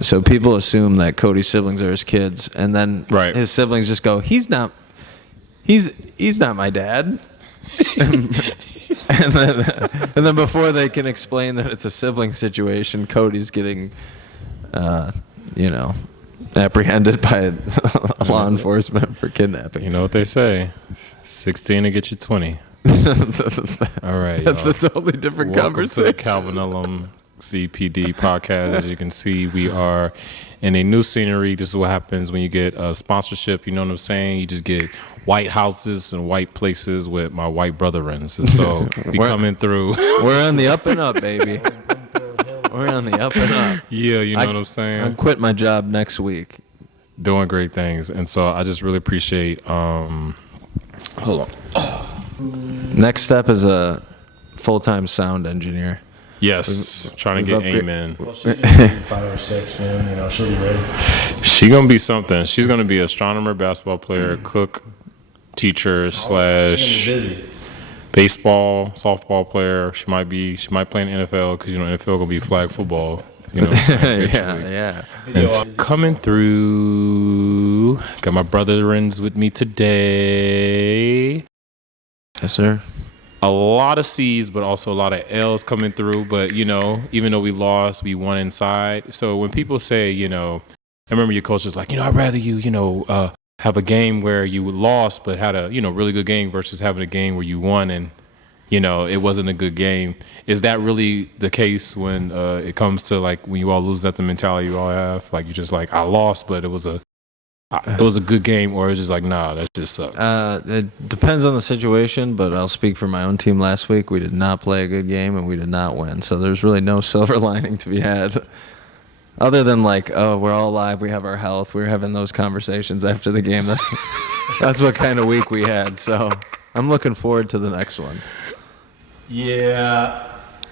So people assume that Cody's siblings are his kids, and then his siblings just go, he's not my dad. and then before they can explain that it's a sibling situation, Cody's getting, apprehended by law enforcement for kidnapping. You know what they say, 16 to get you 20. All right, that's a totally different conversation. Welcome to the Calvin Nellum CPD podcast. As you can see, we are in a new scenery. This is what happens when you get a sponsorship. You know what I'm saying? You just get white houses and white places with my white brethrens. And so we coming through. We're on the up and up, baby. We're on the up and up. Yeah, you know what I'm saying? I'm quitting my job next week. Doing great things. And so I just really appreciate hold on. Next step is a full-time sound engineer. Yes, trying to get Amen. Well, she's gonna be 5 or 6 soon. She'll be ready. She's gonna be something. She's gonna be astronomer, basketball player, cook, teacher / baseball, softball player. She might play in the NFL because NFL gonna be flag football. You know, what I'm saying? yeah. And it's coming through. Got my brethrens with me today. Yes, sir. A lot of C's, but also a lot of L's coming through. But, even though we lost, we won inside. So when people say, I remember your coach was like, I'd rather you, have a game where you lost but had a, really good game versus having a game where you won and, it wasn't a good game. Is that really the case when it comes to, like, when you all lose, that the mentality you all have? Like, you're just like, I lost, but it was a good game, or it's just like, nah, that just sucks? It depends on the situation, but I'll speak for my own team last week. We did not play a good game, and we did not win. So there's really no silver lining to be had. Other than like, oh, we're all alive, we have our health. We were having those conversations after the game. That's what kind of week we had. So I'm looking forward to the next one. Yeah,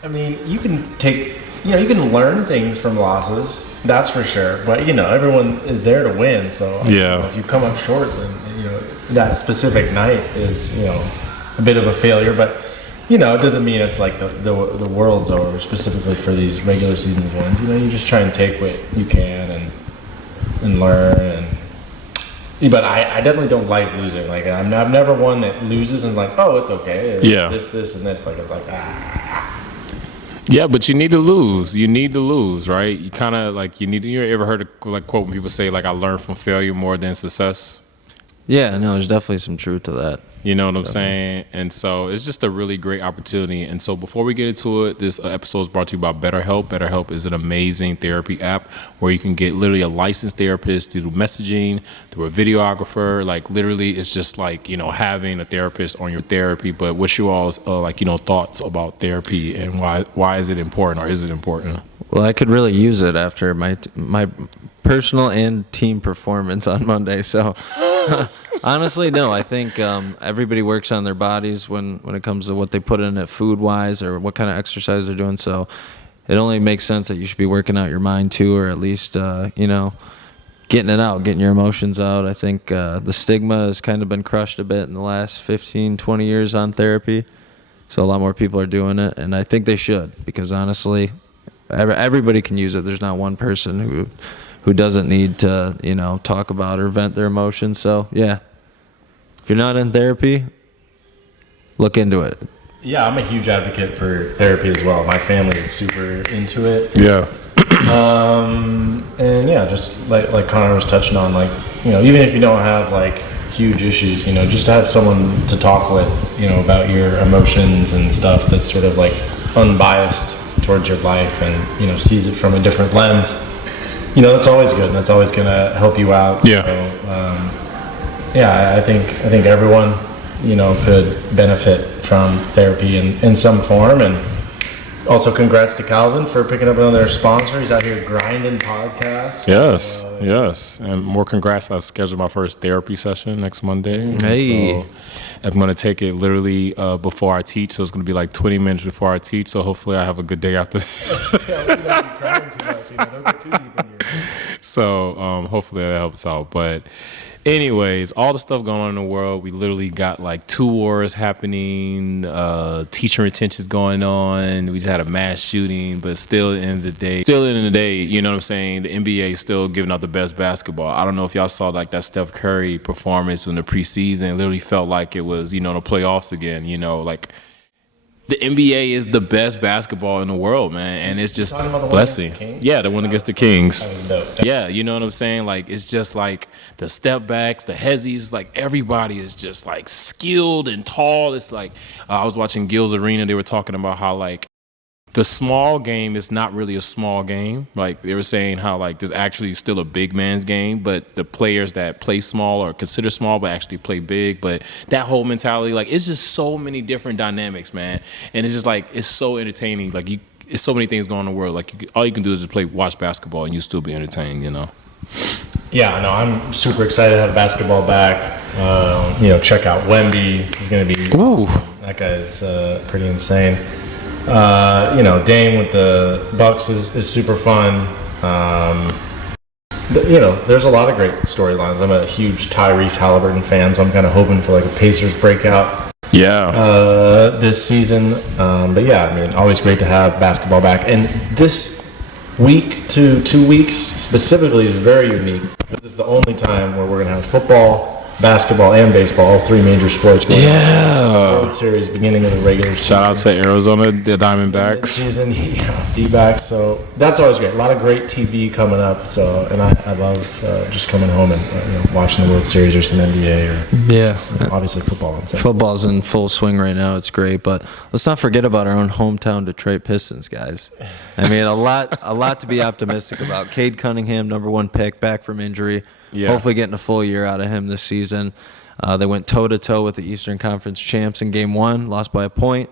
I mean, you can you can learn things from losses. That's for sure. But, everyone is there to win. So, if you come up short, then, that specific night is, a bit of a failure. But, it doesn't mean it's like the world's over specifically for these regular season wins. You just try and take what you can and learn. But I definitely don't like losing. Like, I've never one that loses and like, oh, it's okay. It's this, and this. Like, it's like, Yeah, but you need to lose. You need to lose, right? You kind of like you ever heard a quote when people say like, I learned from failure more than success? Yeah, no, there's definitely some truth to that. You know what I'm saying? And so it's just a really great opportunity. And so before we get into it, this episode is brought to you by BetterHelp. BetterHelp is an amazing therapy app where you can get literally a licensed therapist through messaging, through a videographer. Like literally, it's just like, having a therapist on your therapy. But what's your all's thoughts about therapy and why is it important, or is it important? Well, I could really use it after my personal and team performance on Monday. So honestly, no, I think everybody works on their bodies when it comes to what they put in it food-wise or what kind of exercise they're doing. So it only makes sense that you should be working out your mind too, or at least, getting it out, getting your emotions out. I think the stigma has kind of been crushed a bit in the last 15, 20 years on therapy. So a lot more people are doing it, and I think they should, because honestly, everybody can use it. There's not one person who doesn't need to, talk about or vent their emotions. So, yeah, if you're not in therapy, look into it. Yeah, I'm a huge advocate for therapy as well. My family is super into it. Yeah. And yeah, just like Connor was touching on, like, even if you don't have like huge issues, just to have someone to talk with, about your emotions and stuff that's sort of like unbiased towards your life and, sees it from a different lens. That's always good, and that's always going to help you out. Yeah. So, I think everyone, could benefit from therapy in some form. And also congrats to Calvin for picking up another sponsor. He's out here grinding podcasts. Yes. And more congrats. I scheduled my first therapy session next Monday. Hey. So I'm going to take it literally before I teach. So it's going to be like 20 minutes before I teach. So hopefully I have a good day after. Yeah, we don't be crying too much. Don't get too deep in here. So hopefully that helps out. But Anyways, all the stuff going on in the world, we literally got like 2 wars happening, teacher retentions going on. We just had a mass shooting, but still at the end of the day, you know what I'm saying? The NBA is still giving out the best basketball. I don't know if y'all saw like that Steph Curry performance in the preseason. It literally felt like it was, the playoffs again, like. The NBA is the best basketball in the world, man, and it's just blessing. Yeah, the one against the Kings. Yeah, you know what I'm saying? Like, it's just like the step backs, the hezzies, like everybody is just like skilled and tall. It's like I was watching Gil's Arena. They were talking about how like the small game is not really a small game. Like they were saying how like there's actually still a big man's game, but the players that play small or consider small but actually play big. But that whole mentality, like it's just so many different dynamics, man. And it's just like it's so entertaining. Like it's so many things going on in the world. Like all you can do is just watch basketball, and you still be entertained. Yeah, no, I'm super excited to have basketball back. Check out Wemby. He's going to be. Ooh. That guy's pretty insane. Dame with the Bucks is super fun. There's a lot of great storylines. I'm a huge Tyrese Halliburton fan, so I'm kind of hoping for like a Pacers breakout. Yeah. This season. But yeah, I mean, always great to have basketball back. And this week to 2 weeks specifically is very unique. This is the only time where we're going to have football, basketball, and baseball, all 3 major sports going on. World Series, beginning of the regular season. Shout out to Arizona, the Diamondbacks. Season, D-backs. So that's always great. A lot of great TV coming up. So, and I love just coming home and watching the World Series or some NBA or obviously football. Football's in full swing right now. It's great, but let's not forget about our own hometown Detroit Pistons, guys. I mean, a lot to be optimistic about. Cade Cunningham, number 1 pick, back from injury. Yeah. Hopefully getting a full year out of him this season. They went toe-to-toe with the Eastern Conference champs in Game 1, lost by a point.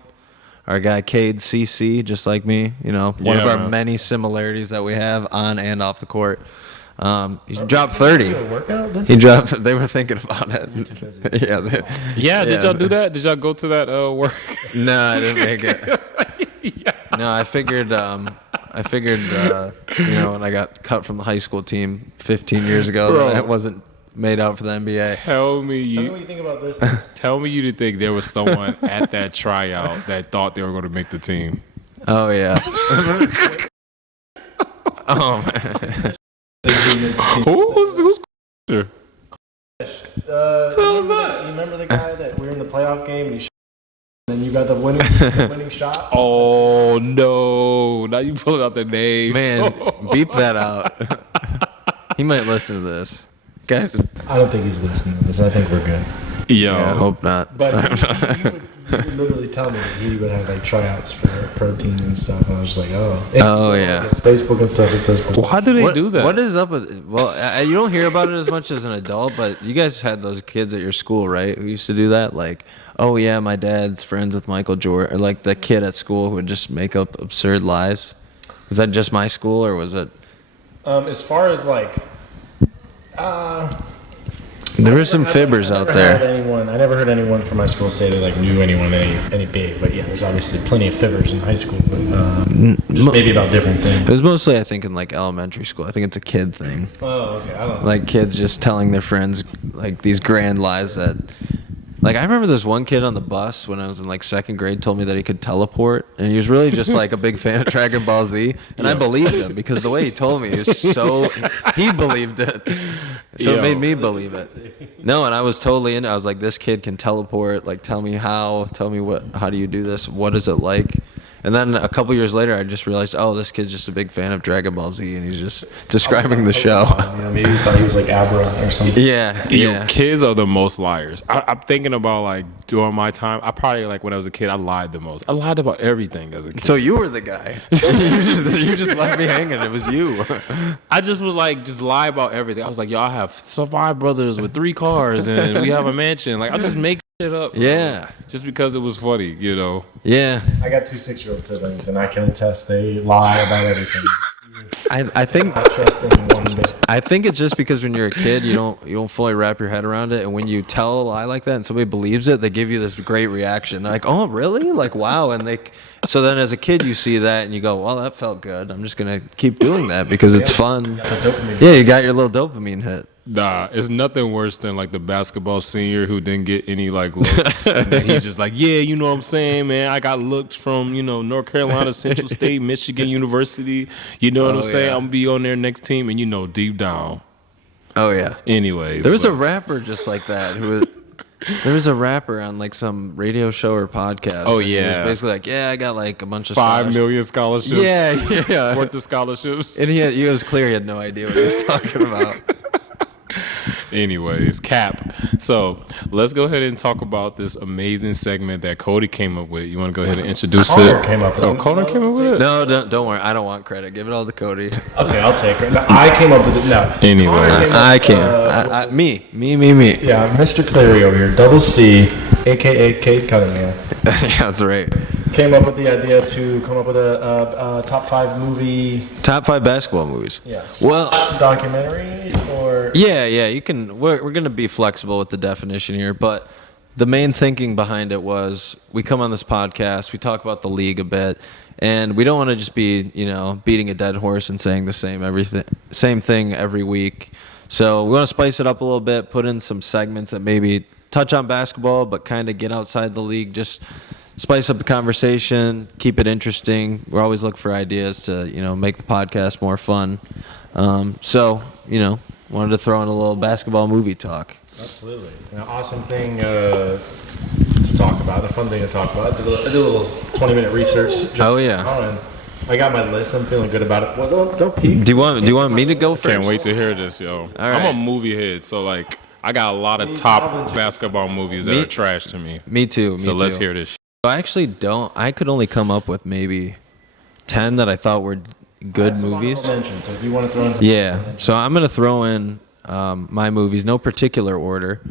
Our guy Cade, CC, just like me, one of our many similarities that we have on and off the court. He dropped 30. He dropped. They were thinking about it. Yeah. Did y'all do that? Did y'all go to that work? No, I didn't make it. No, I figured, when I got cut from the high school team 15 years ago, that I wasn't made out for the NBA. Tell me what you think about this. Tell me you didn't think there was someone at that tryout that thought they were going to make the team. Oh, yeah. Oh, man. Who's you remember the guy that we were in the playoff game and then you got the winning shot? Oh, no. Now you pulling out the names. Man, beep that out. He might listen to this. Okay. I don't think he's listening to this. I think we're good. Yeah, I hope not. But he would literally tell me that he would have like tryouts for proteins and stuff. And I was just like, yeah. It's Facebook and stuff. It says, why do they do that? What is up with? Well, you don't hear about it as much as an adult, but you guys had those kids at your school, right? Who used to do that, like, oh yeah, my dad's friends with Michael Jordan, or like the kid at school who would just make up absurd lies. Was that just my school, or was it? As far as like. There were some fibbers out there. I never heard anyone from my school say they like knew anyone any big, but yeah, there's obviously plenty of fibbers in high school, but just maybe about different things. It was mostly, I think, in like elementary school. I think it's a kid thing. Oh, okay. I don't know. Like kids just telling their friends like these grand lies that. Like, I remember this one kid on the bus when I was in, like, 2nd grade told me that he could teleport, and he was really just, like, a big fan of Dragon Ball Z, and I believed him because the way he told me was so – he believed it. So it made me believe it. No, and I was totally into it. I was like, this kid can teleport. Like, tell me how. Tell me how do you do this? What is it like? And then a couple years later, I just realized, oh, this kid's just a big fan of Dragon Ball Z, and he's just describing the show. Maybe he thought he was like Abra or something. Yeah. Kids are the most liars. I'm thinking about like during my time. I probably like when I was a kid, I lied the most. I lied about everything as a kid. So you were the guy. you just left me hanging. It was you. I just was like, just lie about everything. I was like, yo, I have 5 brothers with 3 cars, and we have a mansion. Like, I'll just make shit up. Yeah. Just because it was funny, Yeah. I got 2 6-year-old siblings, and I can attest they lie about everything. I think I trust them one bit. I think it's just because when you're a kid, you don't fully wrap your head around it, and when you tell a lie like that and somebody believes it, they give you this great reaction. They're like, "Oh, really? Like, wow!" And so then as a kid, you see that and you go, "Well, that felt good. I'm just gonna keep doing that because it's fun." Dopamine. Yeah, you got your little dopamine hit. Nah, it's nothing worse than like the basketball senior who didn't get any like looks. And then he's just like, yeah, you know what I'm saying, man. I got looks from, North Carolina, Central State, Michigan University. You know what I'm saying? I'm gonna be on their next team, and deep down. Oh yeah. Anyways, there was a rapper just like that who was. There was a rapper on like some radio show or podcast. Oh He was yeah. basically like, yeah, I got like a bunch of 5 million scholarships. Yeah. Worth of scholarships. And he was clear he had no idea what he was talking about. Anyways, Cap. So let's go ahead and talk about this amazing segment that Cody came up with. You want to go ahead and introduce Connor it? came up with it. Connor came up with it? No, don't worry. I don't want credit. Give it all to Cody. Okay, I'll take it. No, I came up with it. No. Anyways. I can't. Me. Yeah, Mr. Cleary over here, double C, a.k.a. Cade Cunningham. Yeah, that's right. Came up with the idea to come up with a top 5 movie. Top 5 basketball movies. Yes. Well, Documentary or. yeah. You can. We're gonna be flexible with the definition here, but the main thinking behind it was we come on this podcast, we talk about the league a bit, and we don't want to just be beating a dead horse and saying the same thing every week. So we want to spice it up a little bit, put in some segments that maybe touch on basketball, but kind of get outside the league, just spice up the conversation, keep it interesting. We're always looking for ideas to, make the podcast more fun. So, wanted to throw in a little basketball movie talk. Absolutely. An awesome thing to talk about, a fun thing to talk about. I did a little 20-minute research. Oh, yeah. And I got my list. I'm feeling good about it. Well, don't peek. Do you want me to go first? Can't wait to hear this, yo. All right. I'm a movie head, so like I got a lot of top basketball movies that are trash to me. Me too. So let's hear this. I actually don't. I could only come up with maybe 10 that I thought were good movies. Mention, so if you want to throw in Yeah. So I'm gonna throw in my movies, no particular order.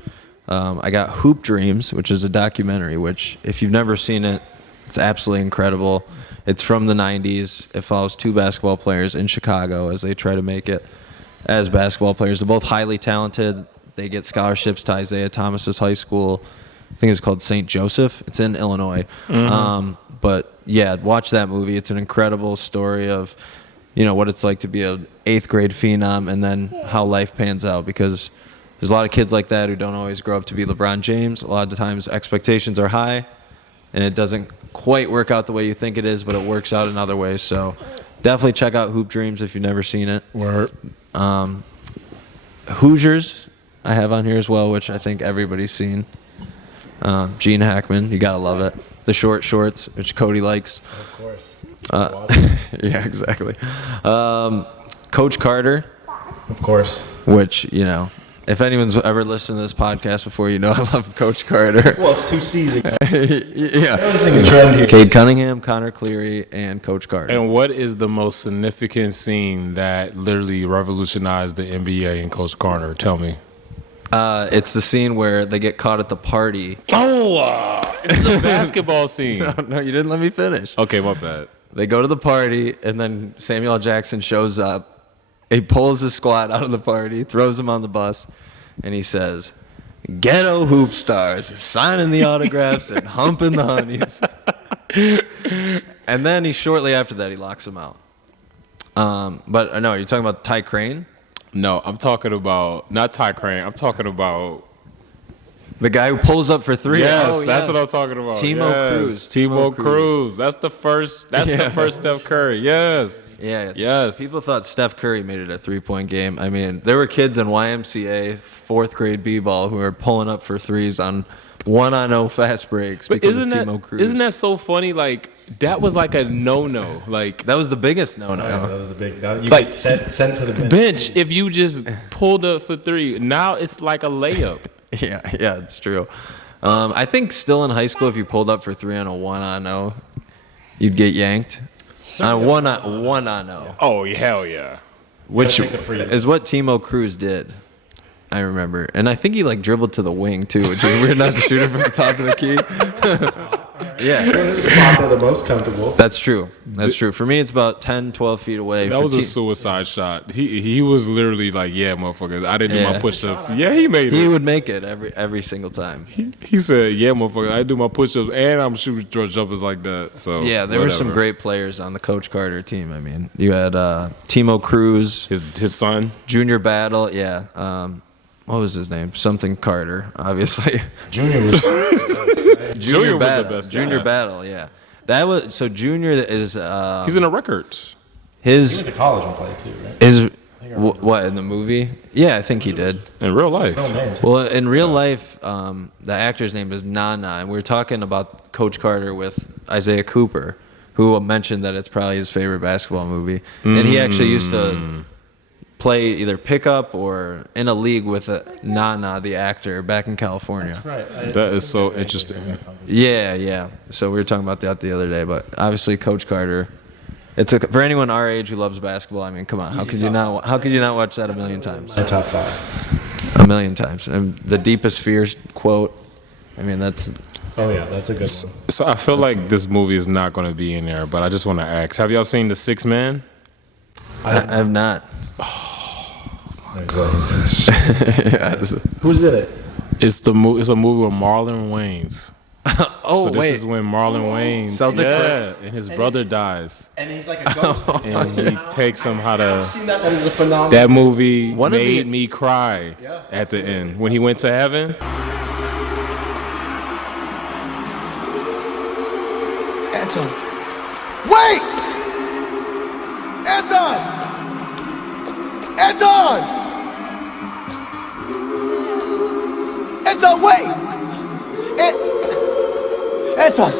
I got Hoop Dreams, which is a documentary. Which, if you've never seen it, it's absolutely incredible. It's from the 90s. It follows 2 basketball players in Chicago as they try to make it as basketball players. They're both highly talented. They get scholarships to Isaiah Thomas's high school. I think it's called St. Joseph. It's in Illinois. Mm-hmm. But yeah, watch that movie. It's an incredible story of, what it's like to be an 8th grade phenom and then how life pans out, because there's a lot of kids like that who don't always grow up to be LeBron James. A lot of the times expectations are high and it doesn't quite work out the way you think it is, but it works out in other ways. So definitely check out Hoop Dreams if you've never seen it. Word. Hoosiers I have on here as well, which I think everybody's seen. Gene Hackman, you gotta love it. The Short Shorts, which Cody likes. Of course. Yeah, exactly. Coach Carter. Of course. Which, if anyone's ever listened to this podcast before, I love Coach Carter. Well, it's 2 C's again. Yeah. Noticing a trend here. Cade Cunningham, Connor Cleary, and Coach Carter. And what is the most significant scene that literally revolutionized the NBA and Coach Carter? Tell me. It's the scene where they get caught at the party. Oh, it's the basketball scene. No, you didn't let me finish. Okay, my bad. They go to the party, and then Samuel Jackson shows up. He pulls his squad out of the party, throws them on the bus, and he says, "Ghetto hoop stars, signing the autographs and humping the honeys." And then shortly after that, he locks them out. But no, you're talking about Ty Crane? No, I'm talking about not Ty Crane. I'm talking about the guy who pulls up for 3. Yes, that's what I'm talking about. Timo Cruz. Timo Cruz. That's the first. That's the first Steph Curry. Yes. Yeah. Yes. People thought Steph Curry made it a 3-point game. I mean, there were kids in YMCA 4th grade b-ball who were pulling up for 3s on 1-on-0 fast breaks because of Timo Cruz. Isn't that so funny? Like that was like a no-no. Like that was the biggest no-no. Yeah, that was the big. You like get sent to the bench if you just pulled up for 3. Now it's like a layup. Yeah, it's true. I think still in high school, if you pulled up for 3 on a 1-on-0, you'd get yanked. On 1-on-0. Oh, hell yeah. Which is what Timo Cruz did. I remember. And I think he dribbled to the wing too, which is weird not to shoot it from the top of the key. Yeah. There's a spot there the most comfortable. That's true. That's true. For me, it's about 10, 12 feet away. That was a suicide shot. He was literally like, yeah, motherfucker, I didn't do my push-ups. Yeah, he made it. He would make it every single time. He said, yeah, motherfucker, I do my push-ups and I'm shooting jumpers like that. So yeah, there were some great players on the Coach Carter team. I mean, you had Timo Cruz, his son, Junior Battle. Yeah. What was his name? Something Carter, obviously. Junior was Junior Battle. was the best. Junior Battle. Yeah. That was so. Junior is. He's in a record. he His went to college and played too, right? his what in the movie? Yeah, I think he did. In real life. Oh, man, too. Well, in real life, the actor's name is Nana, and we were talking about Coach Carter with Isaiah Cooper, who mentioned that it's probably his favorite basketball movie, and he actually used to play either pickup or in a league with Nana, the actor, back in California. That's right. That is so interesting. Yeah. So we were talking about that the other day, but obviously Coach Carter. For anyone our age who loves basketball. I mean, come on, how could you not watch that a million times? My top 5. A million times. And the deepest fears quote. I mean, that's. Oh yeah, that's a good one. So I feel like this movie is not going to be in there, but I just want to ask: have y'all seen The Sixth Man? I have not. Who's in it? It's a movie with Marlon Wayans. Oh, So this wait. is when Marlon Wayans, Celtic Prince. and his brother dies, And he's like a ghost. and he takes him how I've to. seen that. That is a phenomenal. That movie One of the- made me cry at the end when he went to heaven. Anton. Wait! Anton! Anton! Anton, wait! Anton!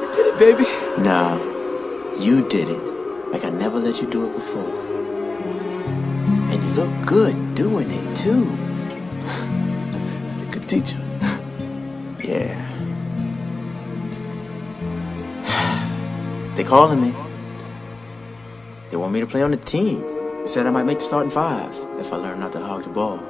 You did it, baby. Nah, you did it. Like I never let you do it before. And you look good doing it too. You're a good teacher. Yeah. They calling me. They want me to play on the team. They said I might make the starting 5 if I learn not to hog the ball.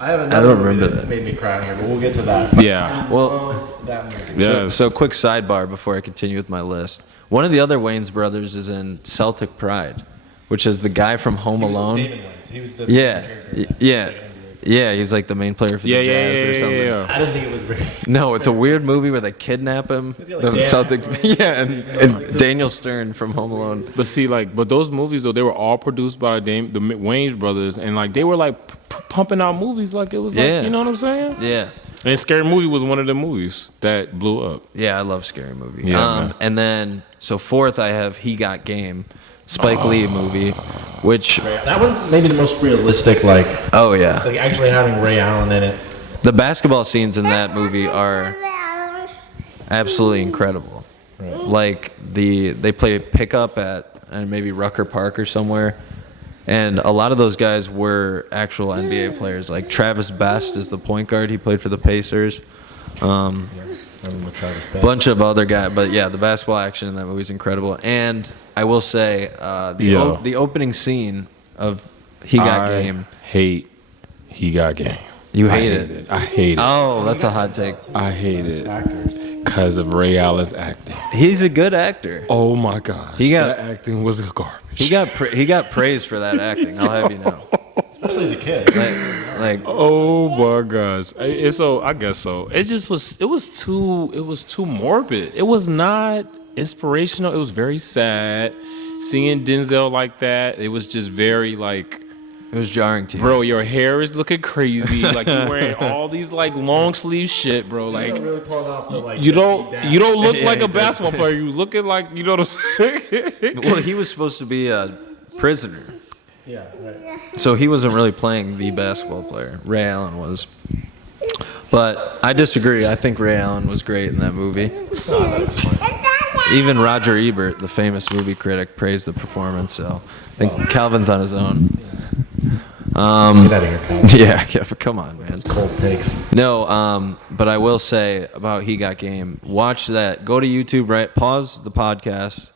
I have another don't movie remember that made me cry here, but we'll get to that. Yeah. Well, That movie. Yes. so quick sidebar before I continue with my list. One of the other Wayans brothers is in Celtic Pride, which is the guy from Home Alone. Damon Wayans. He was the Yeah, character. yeah. He's like the main player for the Jazz or something. yeah. I didn't think it was very. No, it's a weird movie where they kidnap him. got, like, The Dan Celtic, Aykroyd. yeah, and Daniel Stern from Home Alone. But see, but those movies though, they were all produced by the Wayans brothers, and like they were like pumping out movies like it was Yeah. like, you know what I'm saying? Yeah, And Scary Movie was one of the movies that blew up. yeah, I love scary movies. Yeah, man. And then so fourth, I have He Got Game, Spike Lee movie, which That one maybe the most realistic, like actually having Ray Allen in it. The basketball scenes in that movie are absolutely incredible. Like they play pickup at maybe Rucker Park or somewhere, and a lot of those guys were actual NBA players. Like Travis Best is the point guard. He played for the Pacers. Bunch of other guys, but yeah, the basketball action in that movie is incredible. And I will say the opening scene of He Got Game. Hate He Got Game. You hate it. I hate it. Oh, that's a hot take. I hate it because of Ray Allen's acting. He's a good actor. Oh my gosh, that acting was garbage. He got praise for that acting. I'll have you know. Especially as a kid. Like Oh my gosh! I guess so. It just was. It was too morbid. It was not inspirational. It was very sad. Seeing Denzel like that, it was just very like. it was jarring to you. Bro, your hair is looking crazy. Like you're wearing all these like long sleeve shit, bro. Like Really pulling off the like. you don't look like he a does. basketball player. You looking like, you know what I'm saying? Well, he was supposed to be a prisoner, Yeah. Right. so he wasn't really playing the basketball player. Ray Allen was. But I disagree. I think Ray Allen was great in that movie. Even Roger Ebert, the famous movie critic, praised the performance. So I think Calvin's on his own. Get out of here, Kyle. Yeah, but come on, man. Cold takes. No, but I will say about He Got Game. Watch that. Go to YouTube. Right, pause the podcast.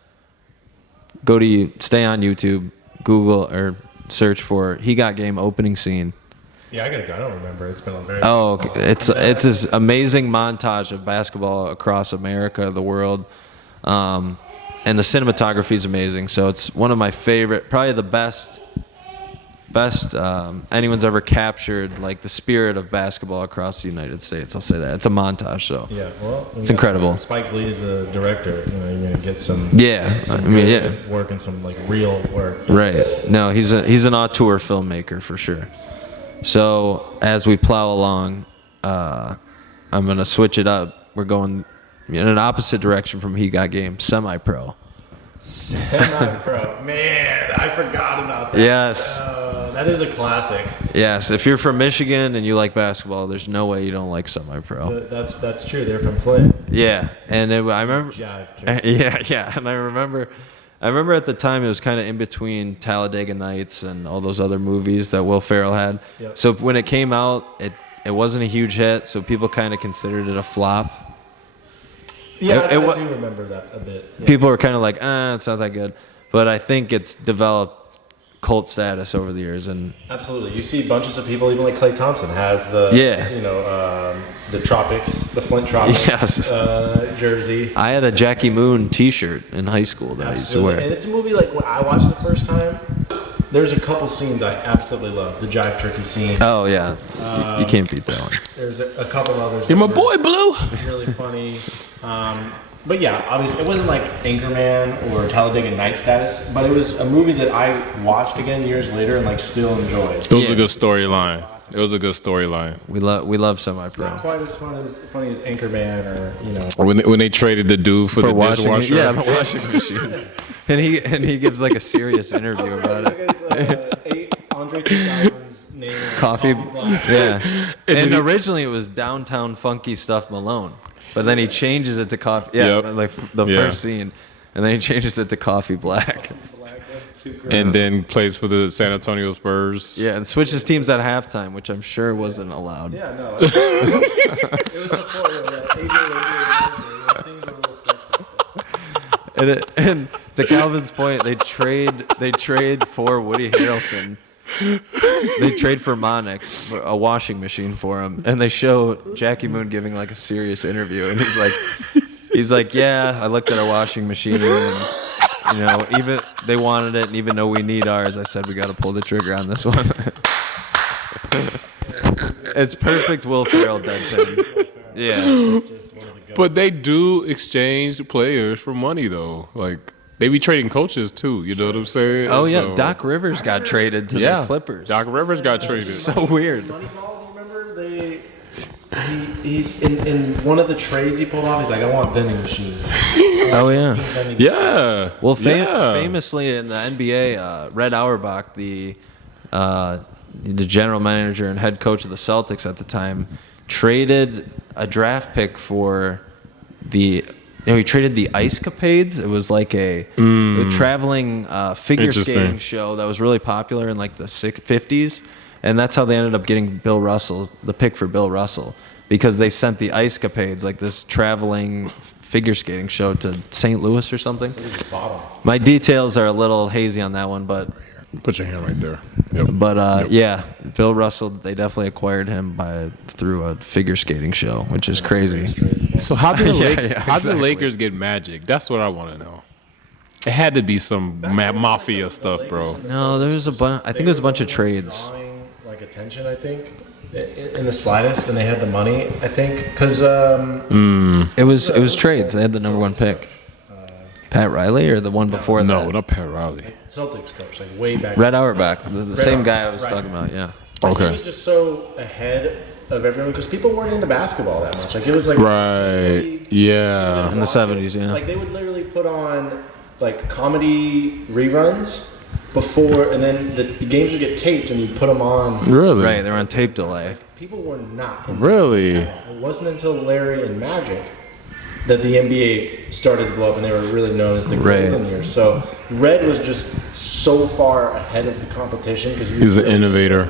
Stay on YouTube. Google or search for He Got Game opening scene. Yeah, I gotta go. I don't remember. It's been a very. Oh, okay. It's this amazing montage of basketball across America, the world, and the cinematography is amazing. So it's one of my favorite, probably the best anyone's ever captured, like the spirit of basketball across the United States. I'll say that it's a montage. So Yeah, well, it's incredible. Spike Lee is a director. You know, you're gonna get some. Yeah, some I mean, good work and some like real work. Right. No, he's an auteur filmmaker for sure. So as we plow along, I'm gonna switch it up. We're going in an opposite direction from He Got Game, semi-pro. Semi-pro, man, I forgot about that. Yes. That is a classic. Yes. If you're from Michigan and you like basketball, there's no way you don't like semi-pro. That's true. They're from Flint. Yeah, and I remember. Jive, Yeah, and I remember at the time it was kind of in between Talladega Nights and all those other movies that Will Ferrell had. Yep. So when it came out, it wasn't a huge hit, so people kind of considered it a flop. Yeah, I do remember that a bit. Yeah. People were kind of like, it's not that good. But I think it's developed cult status over the years. And Absolutely. You see bunches of people, even like Klay Thompson has the, the Tropics, the Flint Tropics jersey. I had a Jackie Moon T-shirt in high school that I used to wear. And it's a movie like when I watched the first time, there's a couple scenes I absolutely love. The Jive Turkey scene. Oh, yeah. You can't beat that one. There's a couple others. You're my boy, Blue. Really funny. But yeah, obviously, it wasn't like Anchorman or Talladega Night status, but it was a movie that I watched again years later and like still enjoyed. It was a good storyline. It was a good storyline. We love semi-pro. Not quite as funny as Anchorman or When they traded the dude for the dishwasher. Yeah, the washing machine. and he gives like a serious interview about it. Andre 3000's name. Coffee. Black. Yeah. And originally it was Downtown Funky Stuff Malone. But then he changes it to Coffee. Yeah, like the first scene. And then he changes it to Coffee Black. And then plays for the San Antonio Spurs. Yeah, and switches teams at halftime, which I'm sure wasn't allowed. Yeah, no. It was before, things were a little sketchy. And to Calvin's point, they trade for Woody Harrelson. They trade for Monix, for a washing machine for him, and they show Jackie Moon giving like a serious interview, and he's like, yeah, I looked at our washing machine, and even they wanted it, and even though we need ours, I said we got to pull the trigger on this one. It's perfect Will Ferrell deadpan. Yeah, but they do exchange players for money though, like. They be trading coaches too, you know what I'm saying? Oh yeah, so, Doc Rivers got traded to the Clippers. Doc Rivers got traded. So weird. Moneyball, do you remember? He's in one of the trades he pulled off. He's like, I want vending machines. Oh yeah. Yeah. Well, famously in the NBA, Red Auerbach, the general manager and head coach of the Celtics at the time, traded a draft pick for the. He traded the Ice Capades. It was like a traveling figure skating show that was really popular in like the 50s. And that's how they ended up getting the pick for Bill Russell. Because they sent the Ice Capades, like this traveling figure skating show, to St. Louis or something. My details are a little hazy on that one, but... Put your hand right there. Yep. But yeah, Bill Russell, they definitely acquired him through a figure skating show, which is crazy. So how did the Lakers get Magic? That's what I want to know. It had to be some mafia stuff, bro. No, there was I think it was a bunch of trades. Drawing, like attention, I think, in the slightest, and they had the money. I think because it was trades. They had the number one pick. Pat Riley or the one before that? No, not Pat Riley. Celtics coach, like way back. Red Auerbach, the same guy I was talking about. Yeah. Okay. He was just so ahead of everyone because people weren't into basketball that much. Like it was like yeah, in the 70s. Yeah. Like they would literally put on like comedy reruns before, and then the games would get taped, and you'd put them on. Really? Right. They were on tape delay. Like, people were not. Really? It wasn't until Larry and Magic that the NBA started to blow up, and they were really known as the golden years. So Red was just so far ahead of the competition because he was an innovator.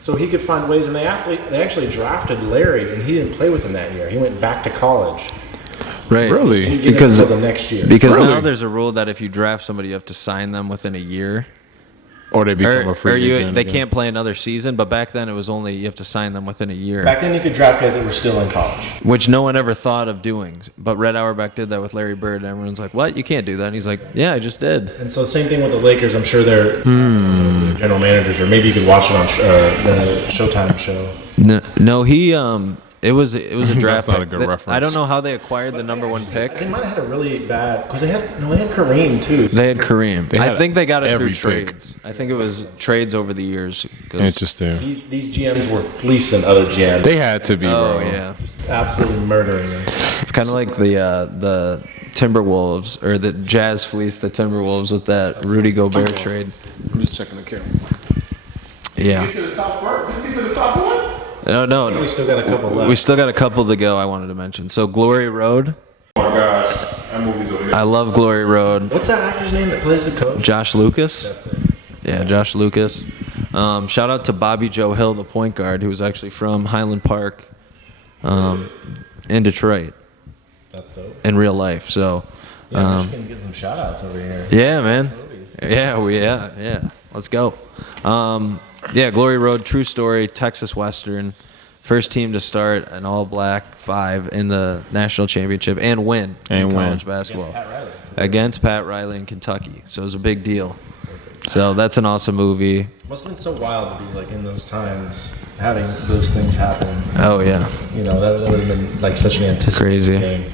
So he could find ways, and they actually drafted Larry, and he didn't play with him that year. He went back to college. Right. Really? Because the next year. Because now there's a rule that if you draft somebody, you have to sign them within a year. Or they become a free agent. They again. can't play another season, but back then it was only you have to sign them within a year. Back then, you could draft guys that were still in college. Which no one ever thought of doing. But Red Auerbach did that with Larry Bird, and everyone's like, what? You can't do that. And he's like, yeah, I just did. And so, same thing with the Lakers. I'm sure they're general managers, or maybe you could watch it on the Showtime show. No, he it was a draft That's not a pick. good reference. I don't know how they acquired the number one pick. They might have had a really bad because they had Kareem too. They had Kareem. They had I think they got it through every pick. trades. I think it was trades over the years. Interesting. These GMs were fleecing other GMs. They had to be, Oh bro. yeah, Absolutely murdering them. it's kind of like the Timberwolves or the Jazz fleeced the Timberwolves with that Rudy Gobert trade. I'm just checking the camera. Yeah. Get to the top part. Get to the top one. No. We still got a couple left. We still got a couple to go. I wanted to mention. So Glory Road. Oh my gosh, that movie's over here. I love Glory Road. What's that actor's name that plays the coach? Josh Lucas. That's it. Yeah, Josh Lucas. Shout out to Bobby Joe Hill, the point guard, who was actually from Highland Park in Detroit That's dope. in real life. So, Yeah, Michigan getting some shout outs over here. yeah, man. Yeah. Let's go. Yeah, Glory Road, true story, Texas Western. First team to start an all-black 5 in the national championship and win in college basketball. Against Pat Riley in Kentucky. So it was a big deal. So that's an awesome movie. Must have been so wild to be like in those times, having those things happen. Oh, yeah. You know, that would have been like such an anticipated Crazy. game.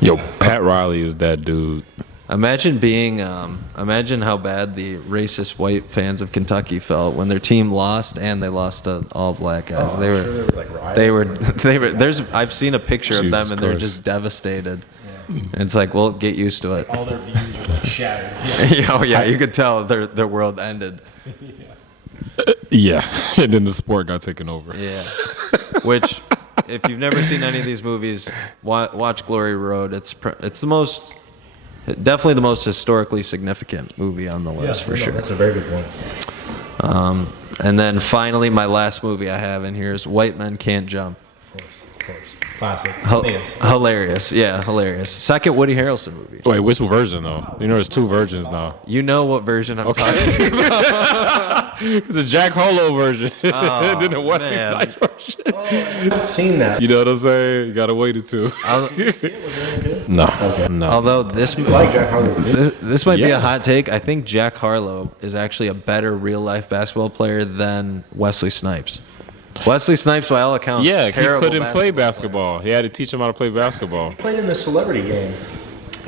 Yo, Pat Riley is that dude. Imagine being, imagine how bad the racist white fans of Kentucky felt when their team lost and they lost to all black guys. I'm they sure were, like rioting. they were. There's, I've seen a picture of Jesus them and they're Christ. just devastated. And it's like, well, get used to it. All their views are like shattered. Oh yeah, you could tell their world ended. Yeah, and then the sport got taken over. Yeah. Which, if you've never seen any of these movies, watch Glory Road. It's the most. Definitely the most historically significant movie on the list for sure. That's a very good point. And then finally, my last movie I have in here is White Men Can't Jump. Of course. Classic. Hilarious. Yeah, hilarious. Second Woody Harrelson movie. Wait, which version though? You know, there's 2 versions now. You know what version I'm talking about. It's a Jack Harlow version, and then the Wesley man. Snipes version. I haven't seen that. You know what I'm saying? You gotta wait it too. No. Although this Like Jack Harlow. this might be Yeah. a hot take. I think Jack Harlow is actually a better real life basketball player than Wesley Snipes. Wesley Snipes, by all accounts, Yeah, he terrible couldn't play player. basketball. He had to teach him how to play basketball. Played in the celebrity game.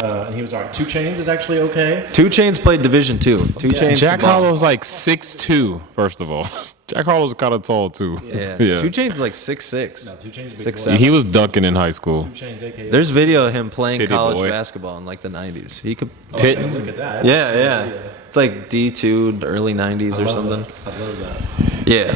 And he was all right. 2 Chainz is actually okay. 2 Chainz played Division 2. 2 Chainz. Jack could ball. Harlow's like 6'2", first of all. Jack Harlow's kind of tall too. Yeah. 2 Chainz is like 6'6". No, 2 Chainz is a big 6'7". boy. He was dunking in high school. 2 Chainz, aka. There's video of him playing Titty college boy. basketball in like the 90s. He could. Look at that. Yeah. It's like D2, early 90s or something. I love that. Yeah.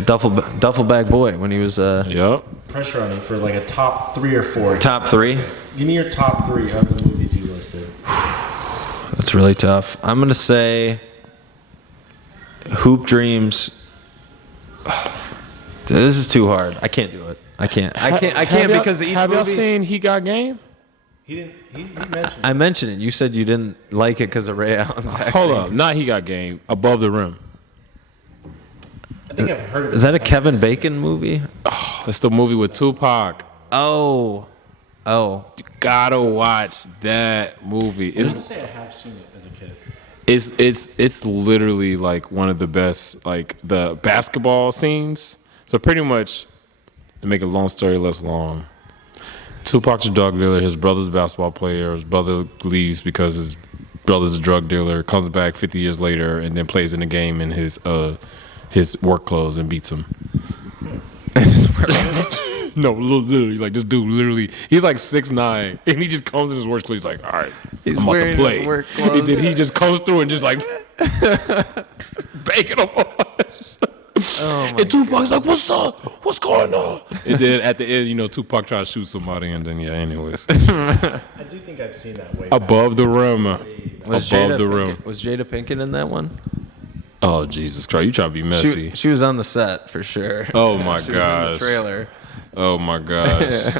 Duffel bag boy when he was Yep. Pressure on you for like a top 3 or 4. top 3. Give me your top 3 of the movies you listed. That's really tough. I'm gonna say Hoop Dreams. This is too hard. I can't do it. I can't because each Have y'all movie. seen He Got Game? He didn't. He mentioned. I mentioned it. You said you didn't like it because of Ray Allen's acting. Hold up, not He Got Game. Above the Rim. I think I've heard of it. Is that a Kevin Bacon movie? It's the movie with Tupac. Oh. You gotta watch that movie. I want to say I have seen it as a kid. It's literally like one of the best, like the basketball scenes. So pretty much, to make a long story less long, Tupac's a drug dealer. His brother's a basketball player. His brother leaves because his brother's a drug dealer. Comes back 50 years later and then plays in the game in his work clothes and beats him. No, literally, like this dude literally, he's like 6'9", and he just comes in his work clothes. He's like, all right, He's I'm about wearing to play. his work And clothes. then he just comes through and just like banging him on. And Tupac's like, what's up? What's going on? And then at the end, you know, Tupac tries to shoot somebody, and then anyways, I do think I've seen that way. above the rim, Was above Jada the rim. Pinkett, was Jada Pinkett in that one? Oh Jesus Christ, you try to be messy. She was on the set for sure. Oh my She was in gosh. the trailer. Oh my gosh.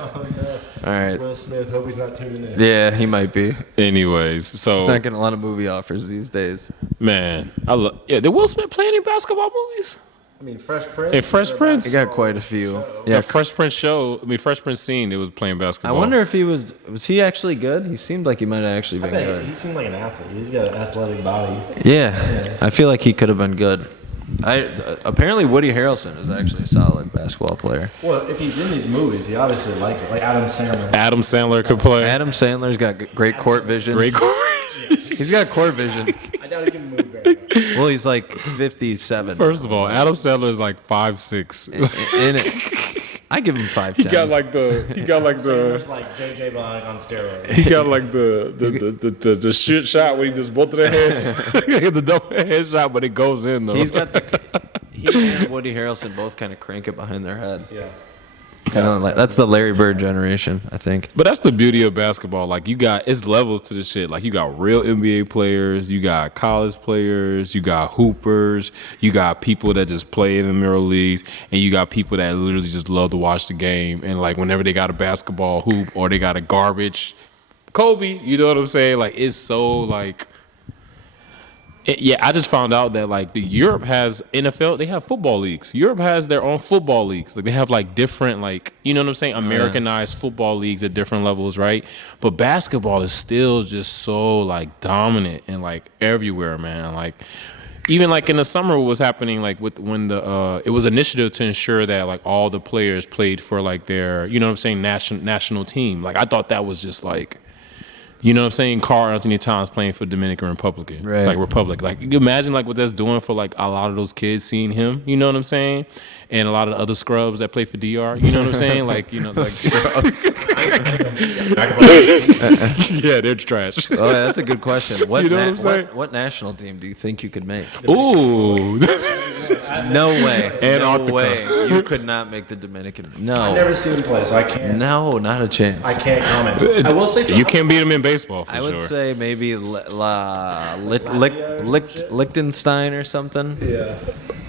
All right. Will Smith, hope he's not tuning in. Yeah, he might be. Anyways, so He's not getting a lot of movie offers these days. man, did Will Smith play any basketball movies? I mean, Fresh Prince. Hey, Fresh Prince? He got quite a few. Yeah, Yeah. Fresh Prince Fresh Prince scene, it was playing I basketball. wonder if he was he actually good? He seemed like he might have actually I been bet good. he seemed like an athlete. He's got an athletic body. Yeah. I feel like he could have been good. Apparently Woody Harrelson is actually a solid basketball player. Well, if he's in these movies, he obviously likes it. Like Adam Sandler. Adam Sandler could play. Adam Sandler's got great court vision. Great court. He's got court vision. I doubt he can move very much. Well, he's like 57. First of all, Adam Sandler is like 5'6". In it. I give him 5'10". He got like Sandler's like J.J. Bond on steroids. he got like the shit shot where he just both of their heads, the double head shot, but it goes in though. He's got he and Woody Harrelson both kind of crank it behind their head. Yeah. Kind of like that's the Larry Bird generation, I think. But that's the beauty of basketball. Like it's levels to the shit. Like you got real NBA players, you got college players, you got hoopers, you got people that just play in the middle leagues, and you got people that literally just love to watch the game. And like whenever they got a basketball hoop or they got a garbage Kobe, you know what I'm saying? Like it's so like. I just found out that like Europe has NFL, they have football leagues. Europe has their own football leagues. Like they have like different like, you know what I'm saying, Americanized football leagues at different levels, right? But basketball is still just so like dominant and like everywhere, man. Like even like in the summer what was happening like when it was initiative to ensure that like all the players played for like their, you know what I'm saying, national team. Like I thought that was just like, you know what I'm saying? Carl Anthony Towns playing for Dominican Republic. Right. Like Republic. Like you imagine like what that's doing for like a lot of those kids seeing him, you know what I'm saying? And a lot of the other scrubs that play for DR, you know what I'm saying? Like, you know, like yeah, they're trash. Oh, yeah, that's a good question. What, You know what I'm saying? what national team do you think you could make? Ooh. No way. Antarctica. No way. You could not make the Dominican. No. I've never seen him play, so I can't. No, not a chance. I can't comment. I will say something. You can't beat them in baseball for I sure. would say maybe Liechtenstein or something. Yeah.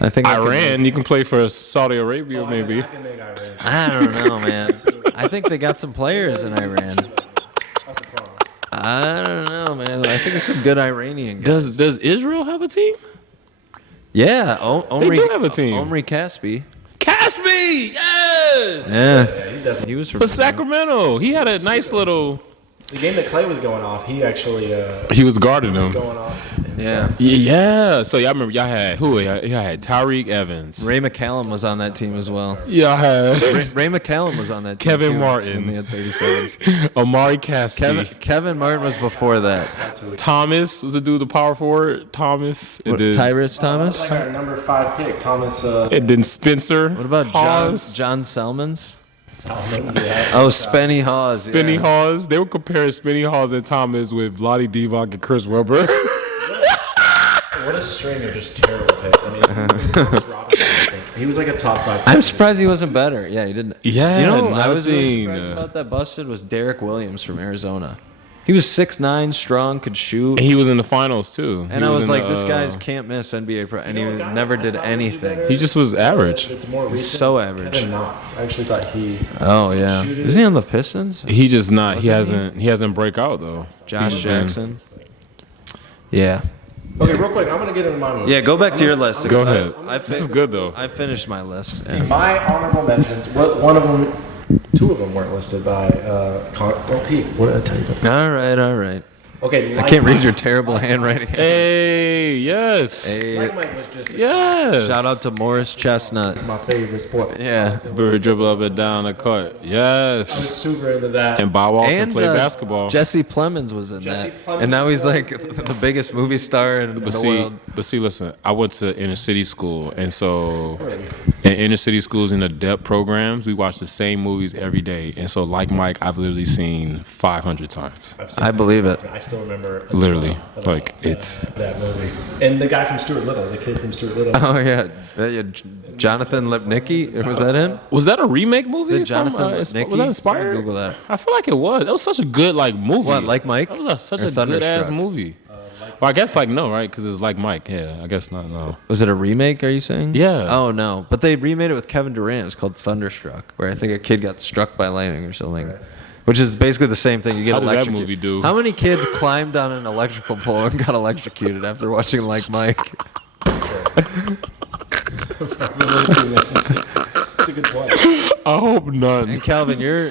I think I could Iran, you can play for Saudi Arabia maybe. I can make Iran. I don't know, man. I think they got some players in Iran. That's the problem. I don't know, man. I think there's some good Iranian guys. Does Israel have a team? Yeah, Omri, do have a team. Omri Caspi. Caspi! Yes! Yeah, He's definitely. he was from For Sacramento. He had a nice little The game that Clay was going off, he actually he was guarding him. going off. Yeah, Yeah. So y'all remember y'all had who? Y'all had Tyreek Evans. Ray McCallum was on that team as well. Y'all had Ray McCallum was on that team. Kevin too, Martin. when they had 37. Amari Caspi. Kevin Martin was before that. Thomas was the dude, the power forward. Thomas. What, Tyrese Thomas. Like our number 5 pick, Thomas. And then Spencer. What about Hawes. John Selmans? Salmons, yeah. Oh, Spenny Hawes. Spinny yeah. Hawes. They were comparing Spinny Hawes and Thomas with Vlade Divac and Chris Webber. What a string of just terrible picks. I mean, Thomas Robinson, I think. He was like a top 5 pick. I'm surprised he wasn't better. Yeah, he didn't. Yeah, you know, I was really nothing. surprised about that busted was Derek Williams from Arizona. He was 6'9", strong, could shoot. He was in the finals too. And He I was in like, the, this guy's can't miss NBA pro, and he never did anything. He just was average. It's more He's recent. so average. Kevin Knox. I actually thought he. Oh yeah, isn't he on the Pistons? He just not. He Wasn't hasn't. He hasn't break out though. Josh He's been- Jackson. Yeah, Okay, real quick, I'm gonna get into my movie. yeah. Go back to your list. Go ahead. I This is good though. I finished my list. Yeah. My honorable mentions. One of them, 2 of them weren't listed by. Don't peek. What did I tell you? All right. Okay, I can't read your terrible handwriting. Hey, yes. Hey, Like Mike was just Yes. shout out to Morris Chestnut. my favorite sport. Yeah, Bird dribble up and down the court. I'm Yes. super into that. And Bob Wall can and play basketball. Jesse Plemons was in Jesse that, Plemons and now he's was- like the biggest movie star in the world. But see, listen. I went to inner city school, and so in inner city schools in the depth programs, we watch the same movies every day. And so, like Mike, I've literally seen 500 times. I believe it. I still remember. Literally, like it's. that movie. And the guy from Stuart Little, the kid from Stuart Little. Oh yeah, Jonathan Lipnicki, or was that him? Was that a remake movie? Is it Jonathan from, Lipnicki? was that inspired? Google that. I feel like it was. That was such a good like movie. What, Like Mike? That was such Or a good ass Thunderstruck? movie. Well, I guess like no, right? Because it's like Mike. Yeah, I guess not. No. Was it a remake? Are you saying? Yeah. Oh no, but they remade it with Kevin Durant. It's called Thunderstruck, where I think a kid got struck by lightning or something. Which is basically the same thing. You get How did that electrocuted. movie do? How many kids climbed on an electrical pole and got electrocuted after watching Like Mike? That's a good point. I hope none. And Calvin, you're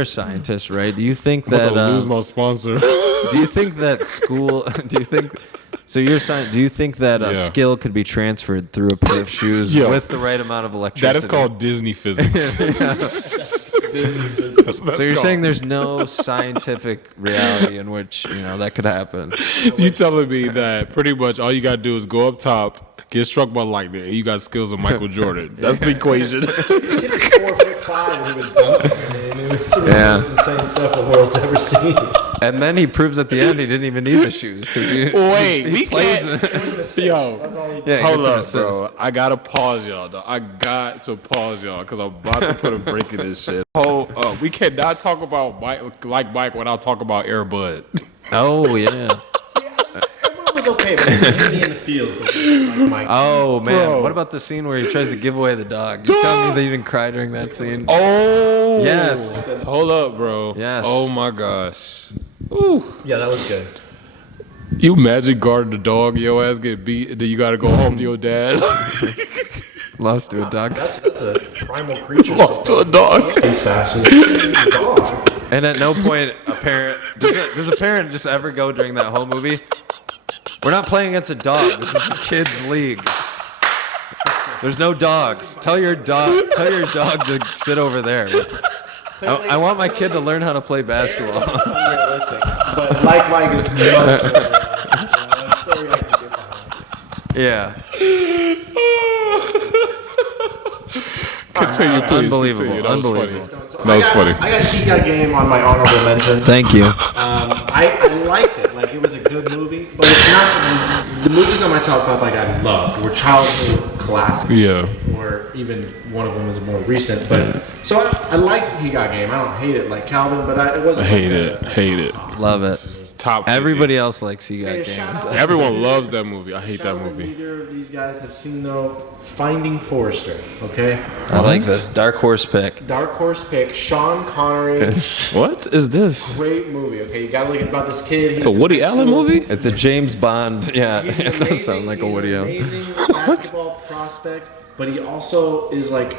a scientist, right? Do you think I'm that gonna lose my sponsor. do you think that school? Do you think? So you're science. Do you think that a Yeah. skill could be transferred through a pair of shoes Yeah. with the right amount of electricity? That is called Disney physics. So you're saying there's no scientific reality in which that could happen? You telling me that pretty much all you gotta do is go up top, get struck by lightning, and you got skills of Michael Jordan. That's the equation. He was 4'5" when he was dunking, and it was some of the Yeah. most insane stuff the world's ever seen. And then he proves at the end he didn't even need the shoes because Wait, he we plays can't. it. Yo, Yeah, he hold gets an up, bro. assist. I gotta pause y'all, though. I got to pause y'all because I'm about to put a break in this shit. Hold up. We cannot talk about Like Mike without talking about Air Bud. Oh yeah. Everyone was okay, but it hit me in the feels. Like Mike. Oh man. Bro. What about the scene where he tries to give away the dog? You telling me that you didn't cry during that scene? Oh. Yes. Hold up, bro. Yes. Oh, my gosh. Ooh. Yeah, that was good. You imagine guarding the dog, your ass get beat, and then you gotta go home to your dad. Lost to a dog. That's a primal creature. Lost to a dog. He's faster than a dog. And at no point a parent does a parent just ever go during that whole movie? We're not playing against a dog. This is a kids' league. There's no dogs. Tell your dog to sit over there. I want my kid to learn how to play basketball. Unrealistic. But Like Mike is much more realistic. That's story I can get behind. Yeah. Continue, please. Unbelievable. Continue. That was Unbelievable. funny. That was funny. I got to keep that game on my honorable mention. Thank you. I liked it. Like, it was a good movie, but it's not. The movies on my top 5 like I loved were childhood classics. Yeah. Or even one of them is more recent. But so I liked He Got Game. I don't hate it like Calvin, but it wasn't. Hate it. Hate it. Love it. Top 50. Everybody else likes He Got Hey, Game. shout out- Everyone loves that movie. I hate that Shout out movie. Neither of these guys have seen though. Finding Forrester. Okay. I like this dark horse pick. Dark horse pick. Sean Connery. What is this? Great movie. Okay, you gotta look about this kid. It's a Woody Allen movie? It's a James Bond. Yeah, He's it does sound like a he's Woody an Allen. amazing basketball prospect, but he also is like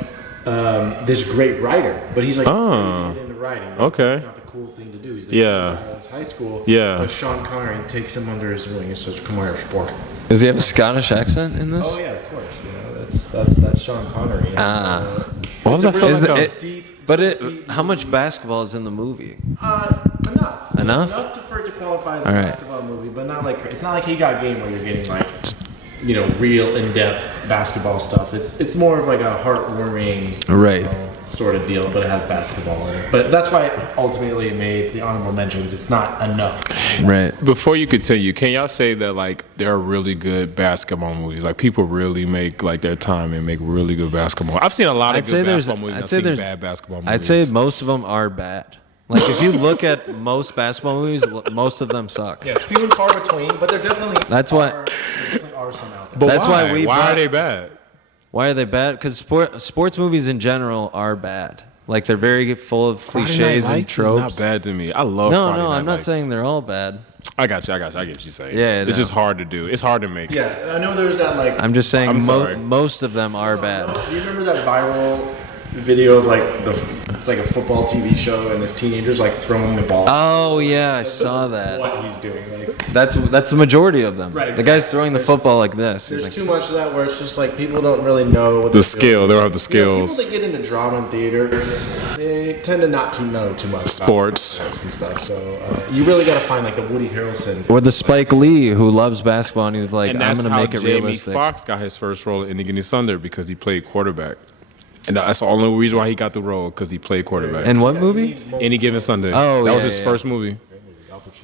this great writer. But he's like Oh. into writing. Like, Okay. It's not the cool thing to do. He's Yeah. in high school. Yeah. But Sean Connery takes him under his wing and says, "Come here, sport." Does he have a Scottish accent in this? Oh yeah, of course. You know, that's Sean Connery. Ah. What was that It's a feel Is like? it- A- it- deep. But how much basketball is in the movie? Enough. Enough? Enough for it to qualify as a All right. basketball movie, but not like it's not like He Got Game where you're getting like real in-depth basketball stuff. It's more of like a heartwarming Right. sort of deal, but it has basketball in it. But that's why it ultimately made the honorable mentions. It's not enough. Right. Before you continue, can y'all say that like there are really good basketball movies? Like people really make like their time and make really good basketball. I've seen a lot of good basketball movies. I've seen bad basketball movies. I'd say most of them are bad. Like if you look at most basketball movies, most of them suck. Yeah, it's few and far between, but there definitely That's why- there definitely are some out there. But That's why we Why brought- are they bad? Why are they bad? Because sports movies in general are bad. Like they're very full of cliches and tropes. Is not bad to me. I love. No, Friday no, Night I'm not Lights. saying they're all bad. I got you. I get what you're saying. Yeah, it's no. just hard to do. It's hard to make. Yeah, I know there's that like. I'm just saying I'm sorry. most of them are bad. Do you remember that viral video of like it's like a football TV show and this teenager's like throwing the ball? Oh yeah, I saw that. What he's doing, like That's the majority of them. Right, The guy's throwing the football like this. He's there's like, too much of that where it's just like people don't really know what The they're skill. doing. They don't have the You know, skills. people that get into drama and theater, they tend to not to know too much Sports. about and stuff. So you really got to find like the Woody Harrelsons. or the Spike Lee who loves basketball and he's like, And I'm that's gonna how make it Jamie realistic. Foxx got his first role in Indiana Thunder because he played quarterback. And that's the only reason why he got the role because he played quarterback. And what movie? Any Given Sunday. Oh, that was yeah, his yeah. first movie.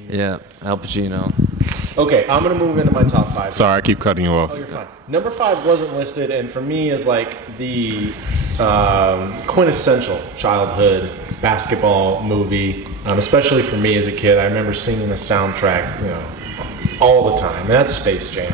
Yeah, Al Pacino. Okay, I'm gonna move into my top 5. Sorry, I keep cutting you off. Oh, you're fine. Number 5 wasn't listed, and for me is like the quintessential childhood basketball movie. Especially for me as a kid, I remember singing the soundtrack, all the time. And that's Space Jam.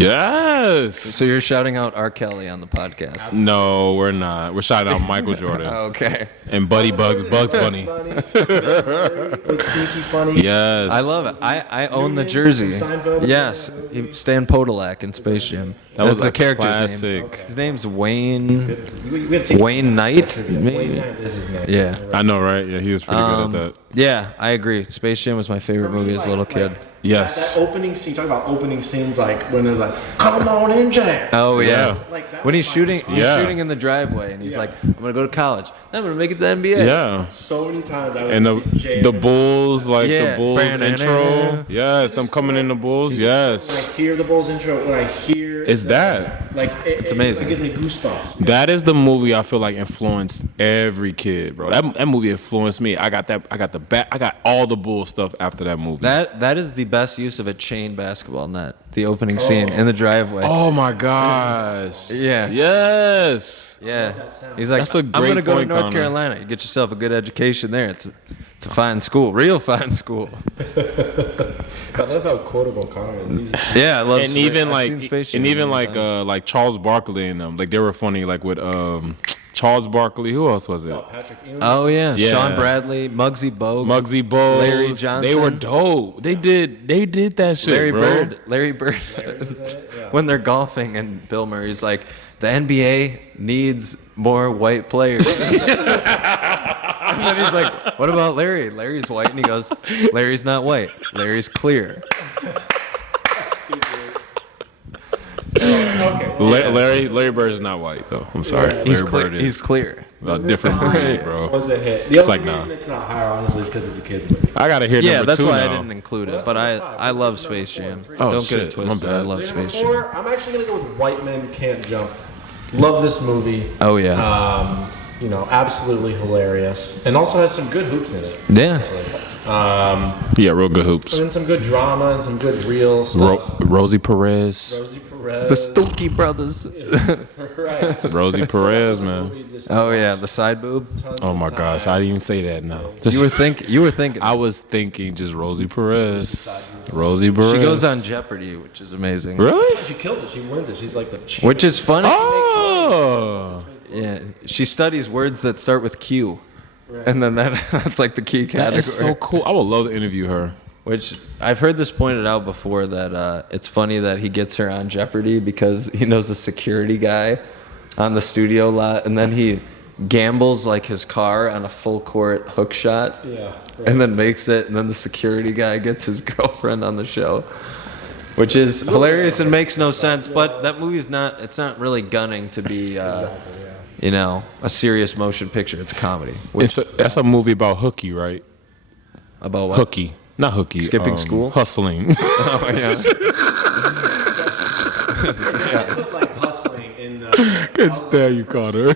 Yes. So you're shouting out R. Kelly on the podcast. No, we're not. We're shouting out Michael Jordan Okay. and Bugs Bunny. Was sneaky funny. Yes. I love it. I own the jersey. From Seinfeld? Yes. Stan Podolak in Space Jam. That's was the character's classic. name. His name's Wayne. We gotta take- Wayne Knight, Wayne maybe. Knight is his name. Yeah. I know, right? Yeah, he was pretty good at that. Yeah, I agree. Space Jam was my favorite movie as a little kid. Yes. That opening scene. Talk about opening scenes, like when they're like, "Come on in, Jam." Oh yeah. Like that When was he's my- shooting in the driveway, and he's like, "I'm gonna go to college. I'm gonna make it to the NBA." Yeah. So many times I was And Jam. the Bulls, like Yeah. the Bulls intro. Yes, them coming in the Bulls. When Yes. I hear the Bulls intro, when I hear It's that. like it's amazing. It gives me goosebumps. That is the movie I feel like influenced every kid, bro. That movie influenced me. I got all the Bull stuff after that movie. That is the best use of a chain basketball net. The opening scene in the driveway. Oh my gosh. Yeah. Yes. Yeah. He's like, That's a I'm great gonna go to point, North Connor. Carolina. You get yourself a good education there. It's a fine school, real fine school. I love how quotable Connor is. Yeah, I love. And even I've like seen Space Jam and even many like times. like Charles Barkley and them. Like they were funny like with Charles Barkley. Who else was it? Patrick Ewing. Oh yeah, Yeah. Sean Bradley, Muggsy Bogues, Muggsy Bogues. Larry Johnson. They were dope. They did that shit, Larry Bird. When they're golfing and Bill Murray's like, the NBA needs more white players. And then he's like, what about Larry? Larry's white, and he goes, Larry's not white. Larry's clear. Larry Bird is not white though. I'm sorry. He's Larry clear. Bird is He's clear. a different breed, bro. Was a hit. The It's only like, nah. reason it's not higher, honestly, is because it's a kids movie. I gotta hear Yeah, number that's two why now. I didn't include it. But I love Space Jam. Oh, Don't get shit. it twisted. My bad. I love Space Jam. Before, I'm actually gonna go with White Men Can't Jump. Love this movie. Oh yeah. Absolutely hilarious, and also has some good hoops in it. Yeah. Yeah, real good hoops. And some good drama and some good real stuff. Rosie Perez. Rosie Perez. The Stokey brothers. Right. Rosie Perez, man. Oh yeah, the side boob. Oh my gosh, I didn't even say that now. You were thinking. I was thinking just Rosie Perez. Rosie Perez. She goes on Jeopardy, which is amazing. Really? She kills it. She wins it. She's like the champ. Which is funny. Oh, Yeah, she studies words that start with Q, and then that's like the key category. that is so cool. I would love to interview her. Which I've heard this pointed out before that it's funny that he gets her on Jeopardy because he knows a security guy on the studio lot, and then he gambles like his car on a full court hook shot, Yeah. and then makes it, and then the security guy gets his girlfriend on the show. Which is hilarious and makes no sense, but that movie's not. It's not really gunning to be, a serious motion picture. It's a comedy. That's a movie about hooky, right? About what? Hooky, not hooky. Skipping school? Hustling. Oh yeah. Put like hustling in the Good stare, you caught her.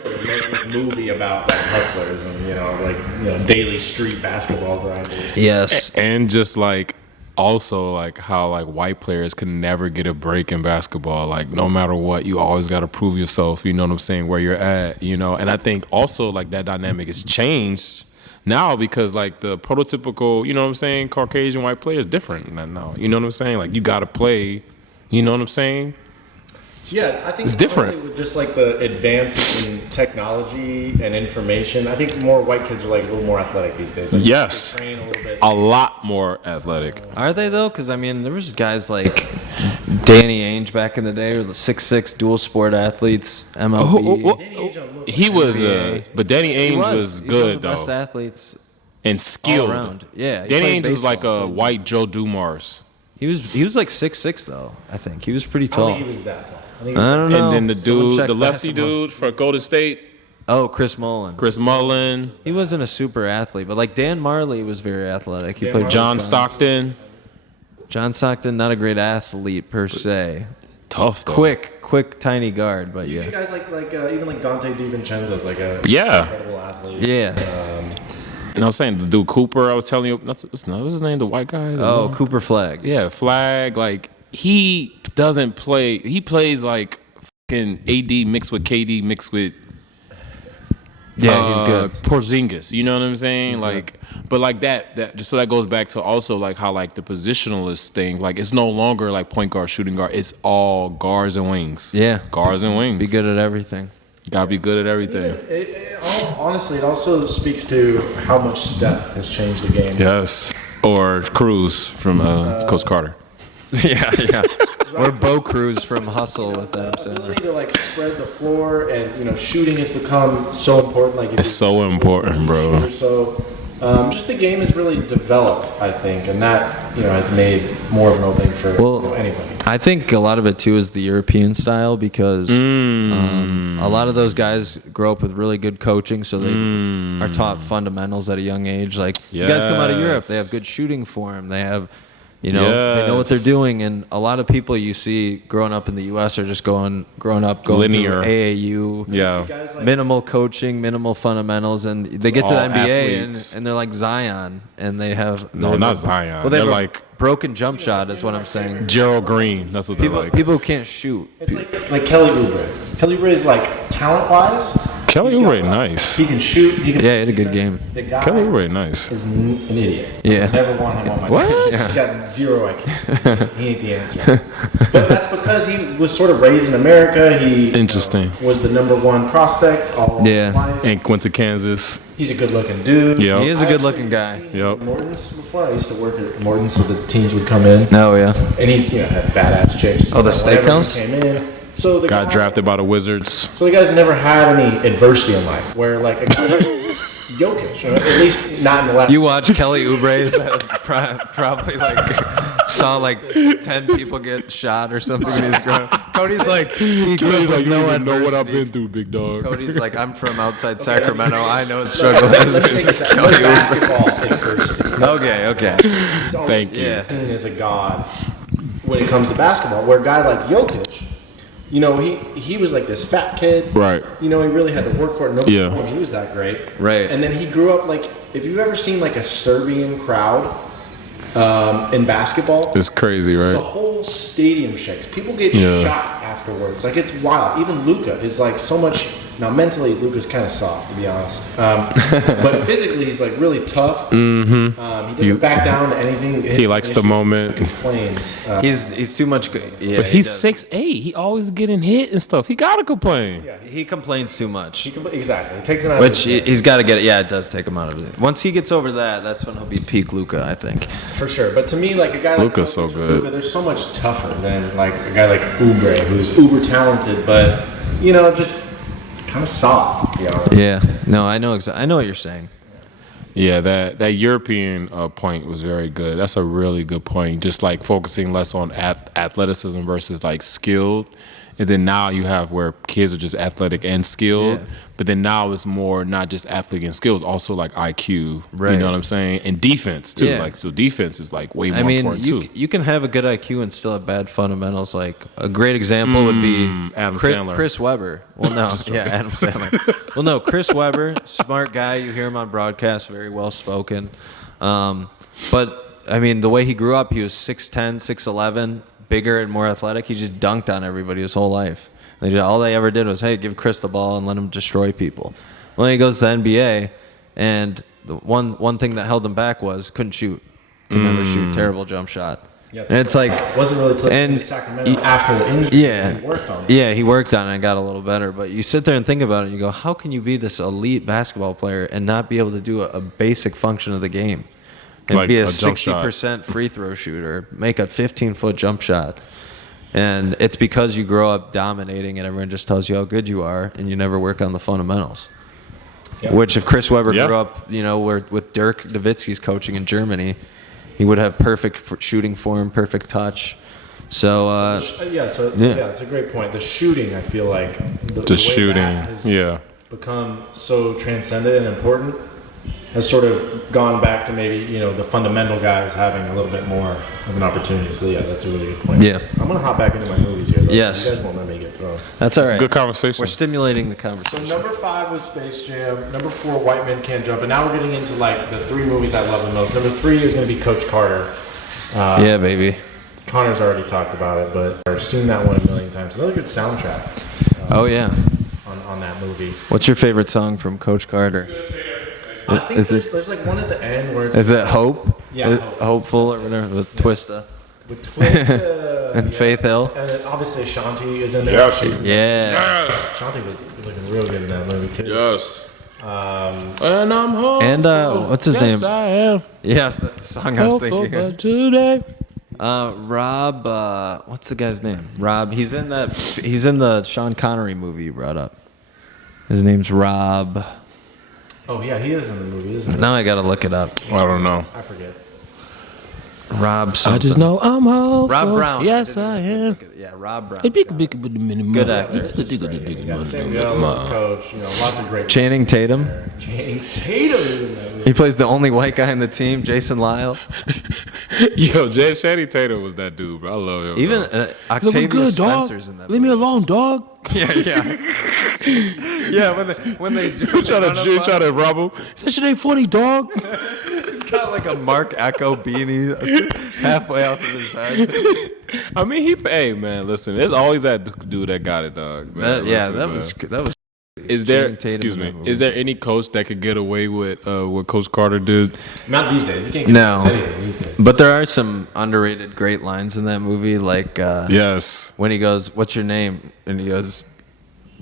movie about like hustlers and daily street basketball grinders. Yes. And just like also like how like white players can never get a break in basketball. Like no matter what, you always got to prove yourself. You know what I'm saying? Where you're at. And I think also like that dynamic has changed now because like the prototypical, you know what I'm saying, Caucasian white player is different than now. You know what I'm saying? Like you got to play. You know what I'm saying? Yeah, I think It's different. honestly, with just like the advances in technology and information, I think more white kids are like a little more athletic these days. Like, Yes. they train a little bit. A lot more athletic. Are they though? Because I mean, there was guys like Danny Ainge back in the day, or the 6'6" dual sport athletes, MLB. He was, NBA. but Danny Ainge was He's one of good the best though, athletes and all skilled. around. Yeah, he Danny played Ainge was like baseball, a too. white Joe Dumars. He was like 6'6" though. I think he was pretty I don't tall. think he was that tall. I think I don't know. And then the Someone dude, check the lefty basketball. dude for Golden State, Oh, Chris Mullin. Chris Mullin, He wasn't a super athlete, but like Dan Marley was very athletic. He Dan played Marley. John both sides. Stockton. John Stockton, not a great athlete per se. Tough though. Quick, tiny guard, but you yeah. guys like even like Dante DiVincenzo's like a Yeah. incredible athlete. Yeah. And I was saying the dude Cooper. I was telling you, what's his name? The white guy. Oh, Cooper Flag. Yeah, Flag. Like he doesn't play. He plays like fucking AD mixed with KD mixed with Yeah, he's good. Porzingis, you know what I'm saying? But like that so that goes back to also like how like the positionalist thing, like it's no longer like point guard, shooting guard. It's all guards and wings. Yeah. Guards and wings. Be good at everything. Gotta be good at everything. Honestly, it also speaks to how much Steph has changed the game. Yes. Or Cruz from Coach Carter. Yeah. Or Bo Cruz from Hustle with Adam The ability Sandler. to like spread the floor and shooting has become so important. Like It's so important, bro. So just the game has really developed, I think, and that has made more of an opening for anybody. I think a lot of it too is the European style because a lot of those guys grow up with really good coaching, so they are taught fundamentals at a young age. Like these guys come out of Europe, they have good shooting form, they have. They know what they're doing, and a lot of people you see growing up in the U.S. are just growing up Linear. through AAU, minimal coaching, minimal fundamentals, and they get to the NBA and they're like Zion, and they have not Zion. Well, they're like broken jump shot is what I'm saying. Gerald Green. That's what they're like. People who can't shoot. It's like Kelly Oubre. Kelly Oubre is like talent-wise. Kelly Oubre, nice. He can shoot. He had a good game. The guy Kelly Oubre, nice. is an idiot. Yeah. I never want him on my What? team. He's got 0 IQ. He ain't the answer. But that's because he was sort of raised in America. He Interesting. Was the #1 prospect all his life. And went to Kansas. He's a good-looking dude. Yep. He is a good-looking guy. Yep. Morton's before. I used to work at Morton's, so the teams would come in. Oh yeah. And he's had badass chicks. Oh, the whenever steakhouse? he came in. So the Got guy, drafted by the Wizards. So the guy's never had any adversity in life, where like a guy like Jokic, at least not in the last. You watch Kelly Oubre's probably like saw like 10 people get shot or something when he was growing up. Cody's like, he grew up with no know what I've adversity. been through, big dog. Cody's like, I'm from outside Sacramento. I know what struggle is. Let's take Kelly Oubre. basketball adversity. Okay. He's always Thank you. been seen as a god when it comes to basketball. Where a guy like Jokic, he was like this fat kid. Right. He really had to work for it. Nobody Yeah. told him he was that great. Right. And then he grew up like, if you've ever seen like a Serbian crowd in basketball, It's crazy, the right? whole stadium shakes. People get shot afterwards. Like, it's wild. Even Luka is like so much. Now, mentally, Luka's kind of soft, to be honest. But physically, he's like really tough. Mm-hmm. He doesn't back down to anything. He likes the moment. Complains. He's too much. Yeah, But he he's does. 6'8". He always getting hit and stuff. He gotta complain. He complains too much. Exactly. It takes him out Which of his he's got to get it. Yeah, it does take him out of it. Once he gets over that, that's when he'll be peak Luka, I think. for sure. But to me, like a guy like Luka's so Jokic, good. Luka, they're so much tougher than like a guy like Oubre, who's uber talented, but just kind of soft. Yeah. No, I know exactly. I know what you're saying. Yeah, that European point was very good. That's a really good point. Just like focusing less on athleticism versus like skilled. And then now you have where kids are just athletic and skilled. Yeah. But then now it's more not just athletic and skills, also like IQ. Right. You know what I'm saying? And defense too. Yeah. Like so defense is like way more I mean, important too. you can have a good IQ and still have bad fundamentals. Like a great example would be Adam Sandler. Chris Webber. Well, no, Adam Sandler. Well, no, Chris Webber, smart guy. You hear him on broadcast, very well spoken. But I mean, the way he grew up, he was 6'10", 6'11", bigger and more athletic. He just dunked on everybody his whole life. All they ever did was, hey, give Chris the ball and let him destroy people. Well, then he goes to the NBA, and the one thing that held him back was couldn't shoot. Could never shoot. Terrible jump shot. Yeah, And it's like, wasn't really till and Sacramento after the injury. yeah, He worked on it. yeah, he worked on it and got a little better. But you sit there and think about it, and you go, how can you be this elite basketball player and not be able to do a basic function of the game? And Like be a a jump shot. 60% free throw shooter, make a 15-foot jump shot. And it's because you grow up dominating and everyone just tells you how good you are and you never work on the fundamentals. Yeah. Which if Chris Webber Yeah. grew up, with Dirk Nowitzki's coaching in Germany, he would have perfect shooting form, perfect touch. So, It's a great point. The shooting, I feel like the way shooting, that has yeah. become so transcendent and important has sort of gone back to maybe the fundamental guys having a little bit more of an opportunity. So yeah, that's a really good point. Yeah. I'm gonna hop back into my movies here. Though. Yes. You guys won't let me get thrown. that's all right. Good conversation. We're stimulating the So conversation. number 5 was Space Jam. Number 4, White Men Can't Jump. And now we're getting into like the 3 movies I love the most. Number 3 is gonna be Coach Carter. Yeah, baby. Connor's already talked about it, but I've seen that one a million times. Another good soundtrack. Oh, yeah. on that movie. What's your favorite song from Coach Carter? I think Is there's like one at the end where it's Is it Hope? Yeah, Hopeful or whatever with Twista with Twista and Faith Hill. and then obviously Shanti is in there. Yes. She's in there. Yeah. Shanti was looking real good in that movie too. Yes. And I'm home. And what's his yes, name? I am. Yes, that's the song I was thinking. Hopeful today. Rob. What's the guy's name? Rob. He's in that. He's in the Sean Connery movie you brought up. His name's Rob. Oh yeah, he is in the movie, isn't he? Now I gotta look it up. I don't know. I forget. Rob. Something. I just know I'm hopeful. Rob Brown. Yes, I am. Yeah, Rob Brown. Good Good actor. You got Samuel, Coach, lots of great. Channing Tatum. Channing Tatum is in that movie. He plays the only white guy in the team, Jason Lyle. Yo, Channing Tatum was that dude, bro. I love him. Even bro. Octavia Spencer's in that. Leave me alone, dog. Yeah. Yeah, when they You try to rob him. That shit ain't funny, dog. He's got like a Mark Echo beanie halfway off of his head. I mean, hey man, listen. There's always that dude that got it, dog. Man. That was. Is there? Channing Tatum Excuse in me. that movie. Is there any coach that could get away with what Coach Carter did? Not these days. You can't get No. anything these days. But there are some underrated great lines in that movie, like Yes. when he goes, "What's your name?" and he goes,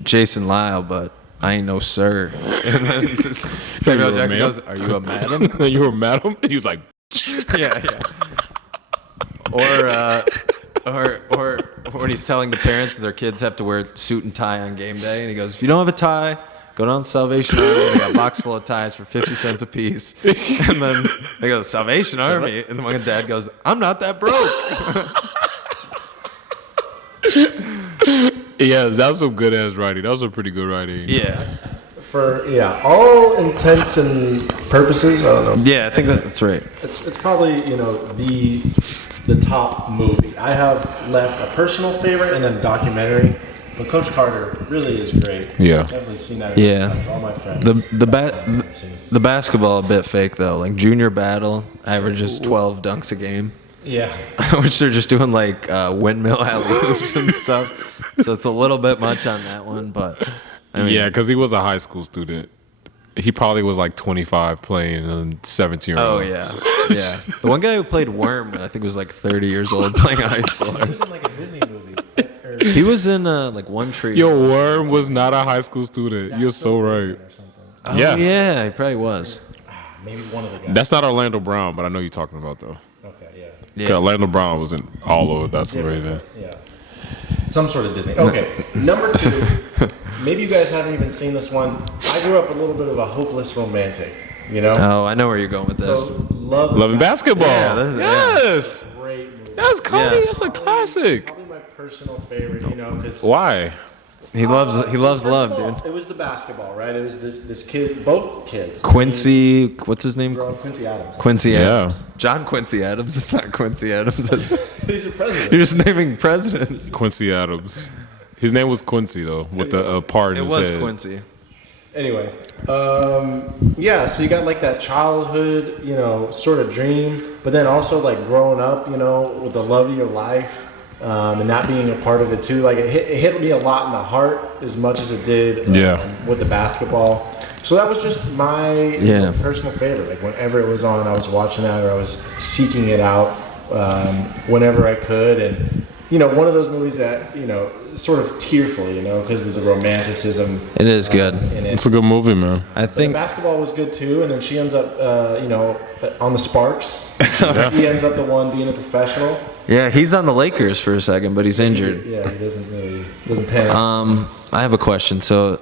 "Jason Lyle," but I ain't no sir. And then Samuel you a Jackson ma'am? goes, "Are you a madam?" You were mad at him. He was like, Yeah. Or when he's telling the parents their kids have to wear suit and tie on game day, and he goes, "If you don't have a tie, go down to Salvation Army. They got a box full of ties for 50 cents a piece." And then they go, "Salvation Army," and then my dad goes, "I'm not that broke." yes, that was some good ass writing. That was some pretty good writing. Yeah. For all intents and purposes, I don't know. Yeah, I think that's right. It's probably the top movie. I have left a personal favorite and then a documentary, but Coach Carter really is great. Yeah. I've definitely seen that. Yeah. With all my friends. The basketball a bit fake though. Like junior battle averages 12 dunks a game, Yeah. which they're just doing like windmill alley-oops and stuff. So it's a little bit much on that one, but I mean, Yeah, because he was a high school student. He probably was like 25 playing a 17-year-old. Oh yeah. The one guy who played Worm, I think was like 30 years old playing a high He schooler. was in like a Disney movie. He was in like One Tree. Yo, Worm was not a high school student. You're so right. Or something. Oh, yeah. yeah, he probably was. Maybe one of the guys. That's not Orlando Brown, but I know you're talking about though. Okay, yeah. Yeah. 'Cause Orlando Brown was in all over That's the Raven. Yeah. Some sort of Disney. Okay, number 2. Maybe you guys haven't even seen this one. I grew up a little bit of a hopeless romantic, Oh, I know where you're going with this. So love Loving basketball. Yeah, yes. Great movie. That's Cody. Yes. That's a classic. Probably my personal favorite, because Why? He loves love, dude. It was the basketball, right? It was this kid, both kids. Quincy, what's his name? Quincy Adams. Quincy Yeah. Adams. John Quincy Adams. It's not Quincy Adams. He's the president. You're just naming presidents. Quincy Adams. His name was Quincy though, with the part in It his was head. Quincy. Anyway, so you got like that childhood, sort of dream, but then also like growing up, with the love of your life, and not being a part of it too. Like it hit me a lot in the heart as much as it did with the basketball. So that was just my personal favorite. Like whenever it was on, I was watching that or I was seeking it out whenever I could. And, one of those movies that, sort of tearful, because of the romanticism. It is good. In it. It's a good movie, man. I The think basketball was good too, and then she ends up, on the Sparks. He ends up the one being a professional. yeah, he's on the Lakers for a second, but he's injured. Yeah, he doesn't pan out. I have a question. So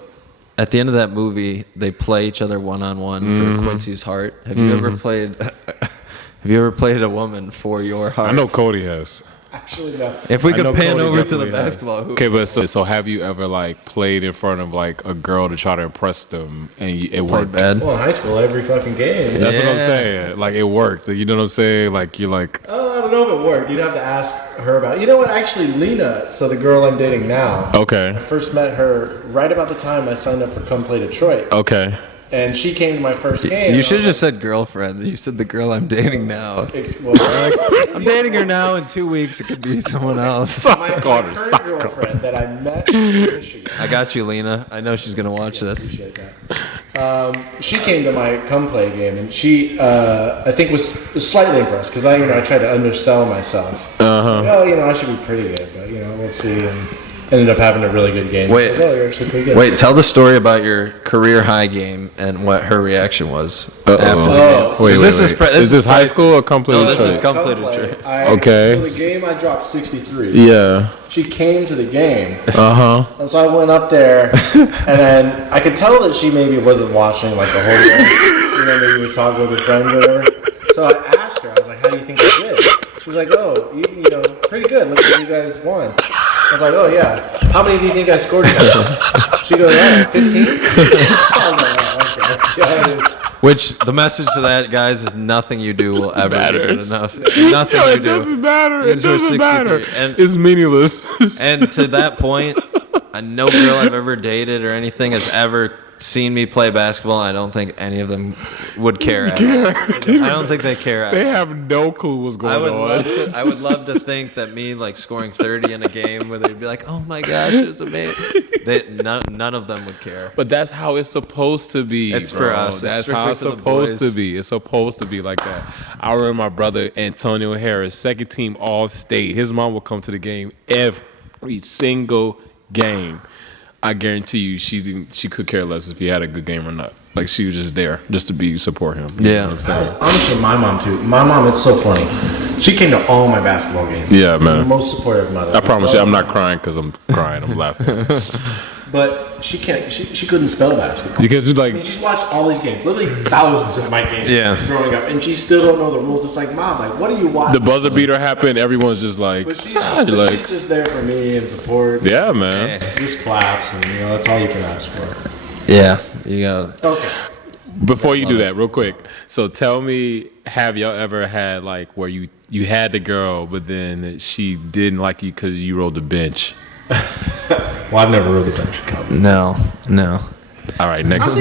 at the end of that movie, they play each other one-on-one for Quincy's heart. Have you ever played a woman for your heart? I know Cody has. Actually, no. If we I could know pan Cody over to the definitely has. basketball hoop. Okay, but so have you ever like played in front of like a girl to try to impress them and it Played worked? bad. Well, in high school, every fucking game. That's what I'm Yeah. saying. Like it worked. Like, you know what I'm saying? Like you're like, Oh, I don't know if it worked. You'd have to ask her about it. You know what? Actually, Lena, so the girl I'm dating now, okay, I first met her right about the time I signed up for Come Play Detroit. okay. and she came to my first game. You should have just said girlfriend. You said the girl I'm dating now. I'm dating her now. In 2 weeks, it could be someone else. My current girlfriend that I met in Michigan. I got you, Lena. I know she's gonna watch this. Appreciate that. She came to my come play game, and she, I think, was slightly impressed because I tried to undersell myself. I should be pretty good, but we'll see. And ended up having a really good game. Wait, you're actually pretty good. Wait, tell the story about your career high game and what her reaction was after the game. Is this high school or complete? No, this is complete. Okay. For the game, I dropped 63. Yeah. She came to the game. Uh-huh. And so I went up there, and then I could tell that she maybe wasn't watching like the whole game. Maybe was talking with her friend or whatever. So I asked her, I was like, how do you think I did? She was like, oh, you pretty good. Look what you guys won. I was like, oh, yeah. How many do you think I scored tonight? She goes, 15? I was like, oh, okay. Which, the message to that, guys, is nothing you do will ever be good enough. Nothing you do. It doesn't matter. It doesn't matter. And, it's meaningless. And to that point, no girl I've ever dated or anything has ever seen me play basketball. I don't think any of them would care. I don't think they care. They have no clue what's going on. I would love to think that me scoring 30 in a game where they'd be like, "Oh my gosh, it was amazing." None of them would care. But that's how it's supposed to be. It's bro. for us. That's how it's supposed to be. It's supposed to be like that. I remember my brother Antonio Harris, second team All State. His mom would come to the game every single game. I guarantee you, she could care less if he had a good game or not. Like, she was just there just to support him. Yeah. You know what I'm saying? Honestly, my mom too. My mom, it's so funny. She came to all my basketball games. Yeah, man. The most supportive mother. I promise you, I'm not crying because I'm crying. I'm laughing. But she can't. She couldn't spell basketball. Because it's like, She's watched all these games, literally thousands of my games. Growing up, and she still don't know the rules. It's like, Mom, like, what are you watching? the buzzer beater happened. Everyone's just like, But she's like, just there for me and support. yeah, man. Just claps, and that's all you can ask for. Yeah, you got. Okay. Before you do that, real quick. So tell me, have y'all ever had like where you had the girl, but then she didn't like you because you rode the bench? Well, I've never rode the bench. No. All right, next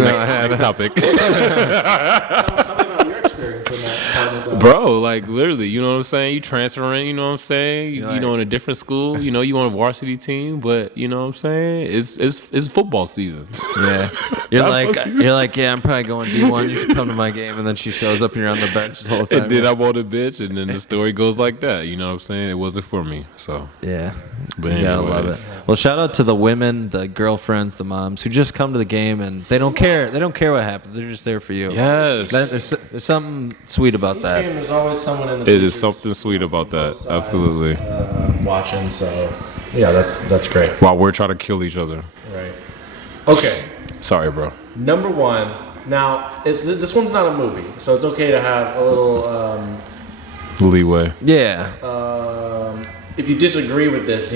topic. Tell me about your experience in that. Bro, like literally, you know what I'm saying? You transferring, you know what I'm saying? You know, in a different school, you on a varsity team, but you know what I'm saying? It's football season. Yeah. You're like, yeah, I'm probably going D1. You should come to my game, and then she shows up and you're on the bench the whole time. And then I'm on the bench, and then the story goes like that. You know what I'm saying? It wasn't for me. So yeah. But You gotta love it. Well, shout out to the women, the girlfriends, the moms who just come to the game and they don't care. They don't care what happens. They're just there for you. Yes. There's something sweet about that. There's always someone in the It is something sweet about that. Absolutely. Watching, so yeah, that's great. While we're trying to kill each other. Right. Okay. Sorry, bro. Number one. Now, this one's not a movie, so it's okay to have a little. Leeway. Yeah. If you disagree with this,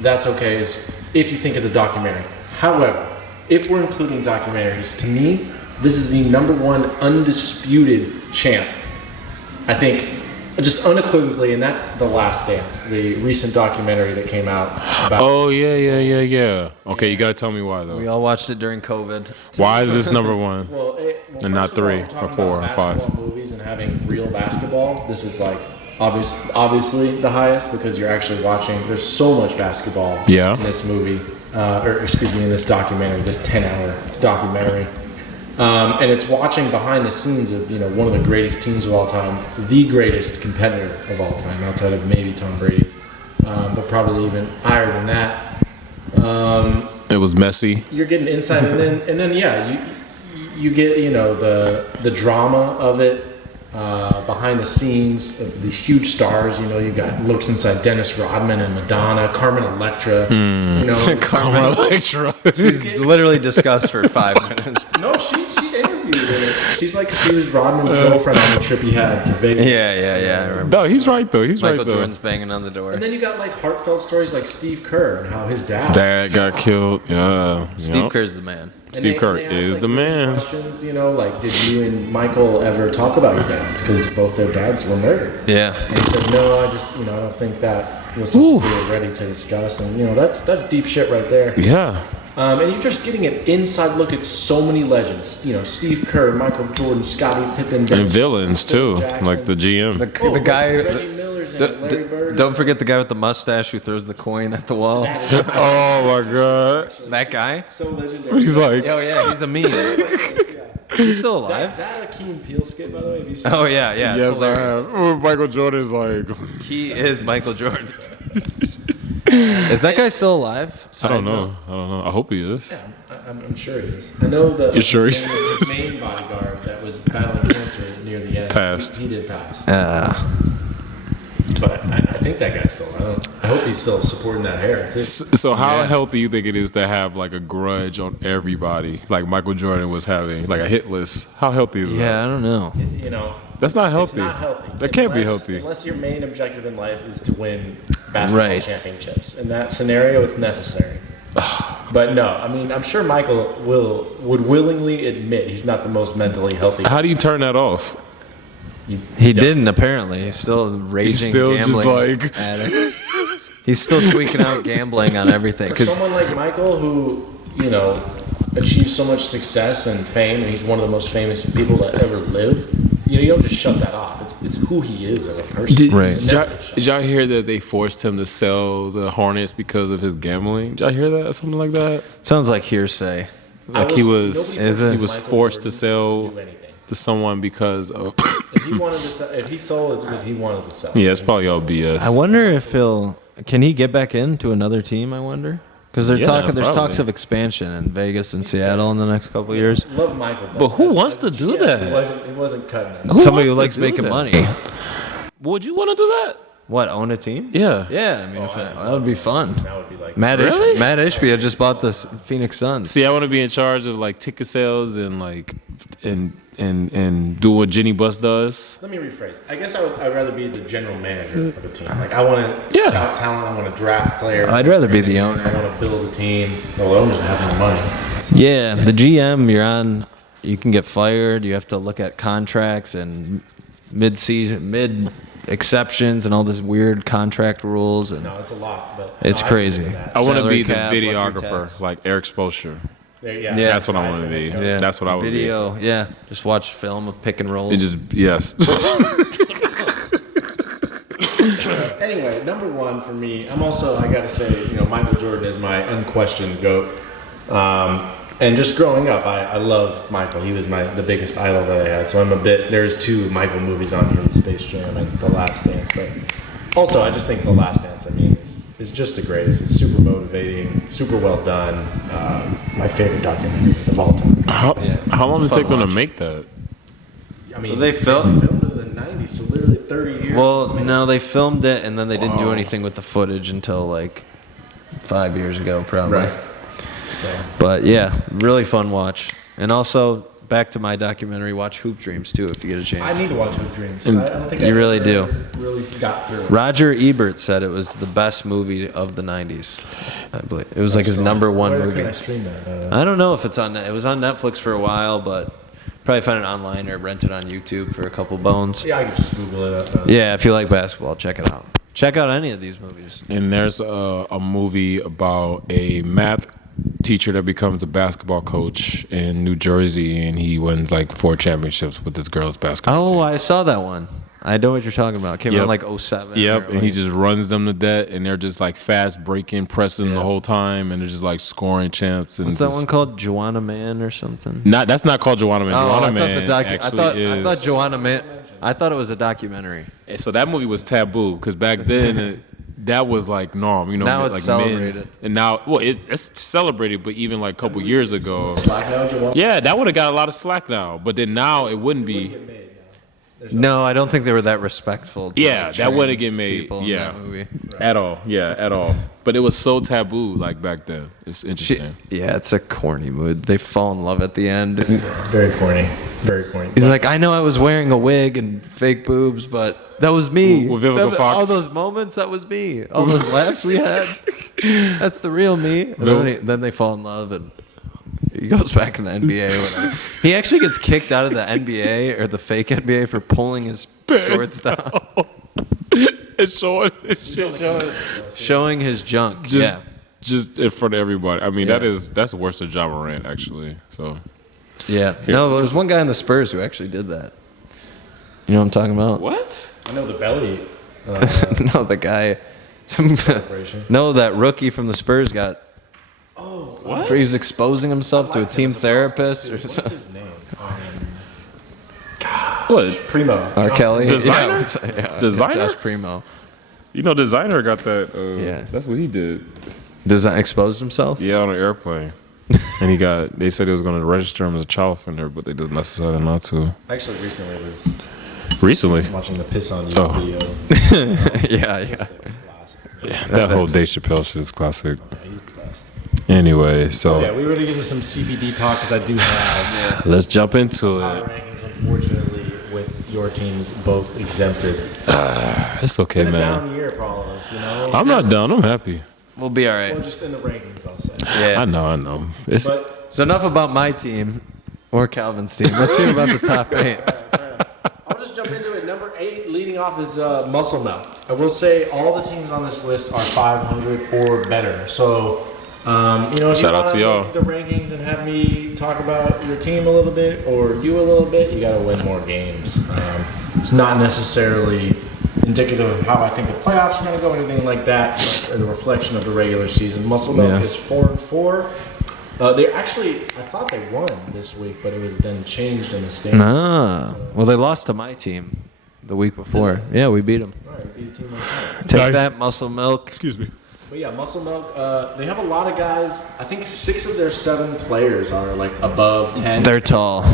that's okay. If you think it's a documentary. However, if we're including documentaries, to me, this is the number one undisputed champ. I think, just unequivocally, and that's The Last Dance, the recent documentary that came out about. Oh yeah. Okay, you gotta tell me why though. We all watched it during COVID. Why is this number one? Well, And not first of all, 3 we're talking or 4 or about 5. basketball movies and having real basketball. This is like obviously the highest because you're actually watching. There's so much basketball in this movie, in this documentary, this 10-hour documentary. And it's watching behind the scenes of one of the greatest teams of all time, the greatest competitor of all time, outside of maybe Tom Brady, but probably even higher than that. It was messy. You're getting insight, and then you get the drama of it, behind the scenes of these huge stars. You got looks inside Dennis Rodman and Madonna, Carmen Electra. Carmen Electra. She's literally discussed for 5 minutes. No, she's interviewed in it. She's like she was Rodman's girlfriend on the trip he had to Vegas. Yeah. I remember. No, he's right though. Michael Jordan's banging on the door. And then you got like heartfelt stories like Steve Kerr and how his dad got killed. Yeah. Steve Kerr's the man. Steve Kerr is the man. Questions, like, did you and Michael ever talk about your dads? Because both their dads were murdered. Yeah. And he said, no, I just, I don't think that was something we were ready to discuss. And that's deep shit right there. Yeah. And you're just getting an inside look at so many legends. You know, Steve Kerr, Michael Jordan, Scottie Pippen, And villains too, Jackson. like the GM. The guy. Reggie Miller's and Larry Bird. Don't forget the guy with the mustache who throws the coin at the wall. Oh my god. That guy? So legendary. He's like, Oh yeah, he's a meme. He's still alive. That Key and Peele skit, by the way. Have you seen Oh yeah, yeah. It's yes, I hilarious. have. Oh, Michael Jordan is like, He is Michael Jordan. Is that guy still alive? I don't know. I hope he is. Yeah, I'm sure he is. I know the You sure his he's- main bodyguard that was battling cancer near the end. Passed. He did pass. Uh, But I think that guy's still around. I hope he's still supporting that hair. too. So how Yeah. healthy you think it is to have like a grudge on everybody, like Michael Jordan was having, like a hit list? How healthy is yeah, I don't know. You know, That's not it's healthy. not healthy. That can't be Unless- healthy. Unless your main objective in life is to win basketball Right. championships. In that scenario, it's necessary. But no, I mean, I'm sure Michael would willingly admit he's not the most mentally healthy. that? How do you turn that off? He didn't apparently. He's still raging still just gambling like- addict. He's still tweaking out gambling on everything. For 'Cause someone like Michael, who achieved so much success and fame, and he's one of the most famous people that ever lived. You don't just shut that off. It's who he is as a person. Right. Did y'all hear that they forced him to sell the Hornets because of his gambling? Did y'all hear that? Something like that? sounds like hearsay. Like he was, nobody Is it? he was Michael forced to Jordan sell do anything. to someone because of. If he wanted to sell, if he sold it because he wanted to sell. Yeah, it's probably all BS. I wonder if can he get back into another team? I wonder because there's Yeah, talks probably. of expansion in Vegas and Seattle in the next couple of years. Love Michael, But who as- wants as to a do GM, that? He wasn't cutting it. Who Somebody who wants to likes do making that? money. Would you want to do that? What, own a team? Yeah. Yeah, I mean, that would be fun. That would be like Matt Really? Ishbia just bought the Phoenix Suns. See, I want to be in charge of like ticket sales and like and do what Jenny Bus does. Let me rephrase. I guess I'd rather be the general manager of a team. Like I want to Yeah. scout talent. I want to draft players. I'd rather be the I owner. want to build a team. Well, the owners have more money. Yeah, the GM, you can get fired. You have to look at contracts and mid exceptions and all this weird contract rules. And No, it's a lot, but it's no, I crazy. agree with that. I want to Salary be the cap, what's your videographer, tax? like Eric Spoelstra. Yeah, Yeah. That's what I want to be. Yeah, That's what I would video. Yeah, just watch film of pick and be. rolls. It's just yes. Anyway, number one for me, I'm also, I got to say, Michael Jordan is my unquestioned GOAT. And just growing up, I loved Michael. He was the biggest idol that I had. So there's two Michael movies on here, Space Jam and The Last Dance. But also, I just think The Last Dance, is just the greatest. It's super motivating, super well done. My favorite documentary of all time. How long did it fun take them to watch. make that? I mean, Well, they filmed- filmed it in the 90s, so literally 30 years. Well, no, they filmed it and then they didn't do Wow. anything with the footage until like 5 years ago, probably. Right. So, But yeah, really fun watch. And also, back to my documentary, watch Hoop Dreams too if you get a I chance. need to watch Hoop Dreams. I don't think You I really do. really got through it. Roger Ebert said it was the best movie of the 90s. I believe it was like his number one Where movie. can I stream that? I don't know if it's on. It was on Netflix for a while, but probably find it online or rent it on YouTube for a couple bones. Yeah, I can just Google it up. Yeah, if you like basketball, check it out. Check out any of these movies. And there's a movie about a math teacher that becomes a basketball coach in New Jersey, and he wins like 4 championships with this girls' basketball team. Oh, I saw that one. I know what you're talking about. It came out Yep. in like 07. Yep, or and he like- just runs them to death, and they're just like fast breaking, pressing the whole time, and they're just like scoring champs. And What's that just- one called? Joanna Man or something? That's not called Joanna Man. Oh, Joanna I Man thought actually I thought is. Joanna Man. I thought it was a documentary. So that movie was taboo because back then that was like norm. Now it's like celebrated. Men, and now, well, it's celebrated, but even like a couple years ago, Slack now, Jawan? yeah, that would have got a lot of slack now. But then now it wouldn't be. No, I don't think they were that respectful. To Yeah, like, that wouldn't trans get made. people in Yeah, that movie. at all. Yeah, at all. But it was so taboo like back then. It's interesting. Yeah, it's a corny mood. They fall in love at the end. Very corny. Very corny. He's like, I know I was wearing a wig and fake boobs, but that was me. With Vivica Fox. All those moments, that was me. All those laughs we had, that's the real me. And then they fall in love, and he goes back in the NBA or whatever. He actually gets kicked out of the NBA or the fake NBA for pulling his shorts down, It's showing. It's showing. showing his junk. Just just in front of everybody. I mean, that's worse than Ja Morant, actually. So Yeah. No, there was one guy in the Spurs who actually did that. You know what I'm talking about? What? I know the belly. No, the guy. No, that rookie from the Spurs got. Oh, what? He was exposing himself to a team therapist or What's something. his name? what? Primo. R. Kelly. Designer? Yeah, Designer? Josh Primo. You know, Designer got that. Yeah. That's what he did. Exposed himself? Yeah, on an airplane. And they said he was going to register him as a child offender, but they decided not to. Actually, recently was Recently? watching the Piss on You video. Yeah. That whole Dave Chappelle shit is classic. Yeah, he's the best. Anyway, so Yeah, we were going to get into some CBD talk because I do have let's jump into power it. rankings, unfortunately, with your teams both exempted. It's okay, It's been a man. down year for all of us, you know? I'm not done. I'm happy. We'll be all Or right. just in the rankings, I'll say. Yeah. I know. It's But So enough about my team or Calvin's team. Let's hear about the top 8. I'll just jump into it. Number 8, leading off, is Muscle Melt. I will say all the teams on this list are 500 or better. So, if Shout you out want to to y'all. make the rankings and have me talk about your team a little bit or you a little bit, you got to win more games. It's not necessarily indicative of how I think the playoffs are going to go, anything like that, but as a reflection of the regular season. Muscle Milk is 4-4. They actually, I thought they won this week, but it was then changed in the standings. Well, they lost to my team the week before. Yeah, we beat them. All right, beat a team like that. Take that, Muscle Milk. excuse me. But yeah, Muscle Milk, they have a lot of guys. I think 6 of their 7 players are like above 10. They're tall,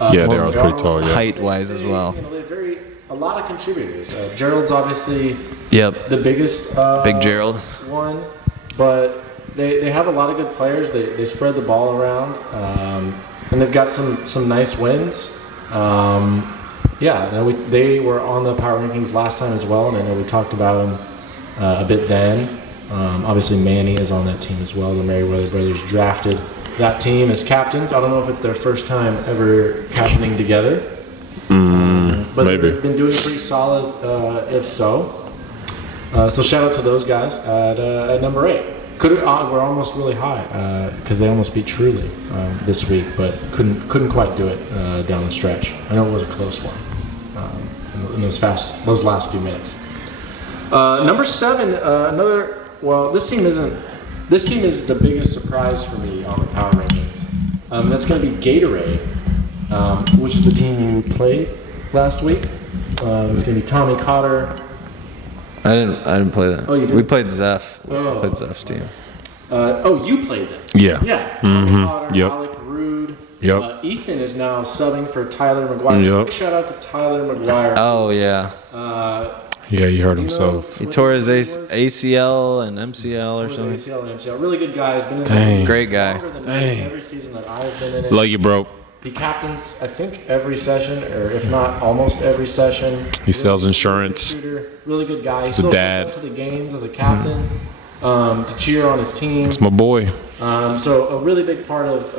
Yeah, they're all pretty tall. Yeah. height-wise as well. They're a lot of contributors. Gerald's obviously Yep. the biggest Big Gerald. one, but they have a lot of good players. They spread the ball around, and they've got some nice wins. They were on the power rankings last time as well, and I know we talked about them a bit then. Obviously, Manny is on that team as well. The Merriweather brothers drafted that team as captains. I don't know if it's their first time ever captaining together, but maybe. they've been doing pretty solid, if so. So shout out to those guys at number 8. We're almost really high because they almost beat Truly this week, but couldn't quite do it down the stretch. I know it was a close one in those last few minutes. Number 7, this team is the biggest surprise for me on the power rankings. That's going to be Gatorade, which is the team you played last week. It's going to be Tommy Cotter. I didn't play that. Oh, you did? We played Zeph. Oh. We played Zeph's team. You played them. Yeah. Yeah. Tommy Cotter, Yep. Alec Rude. Yep. Ethan is now subbing for Tyler McGuire. Yep. Big shout out to Tyler McGuire. Oh yeah. Yeah, he hurt himself. He tore his ACL and MCL or something. ACL and MCL. Really good guy. He's been in Dang. the Great guy. longer than Dang. every season that I've been in it. Love you, bro. He captains, I think, every session, or if not, almost every session. He sells Really insurance. good shooter, really good guy. He a still dad. shows up to the games as a captain to cheer on his team. It's my boy. So a really big part of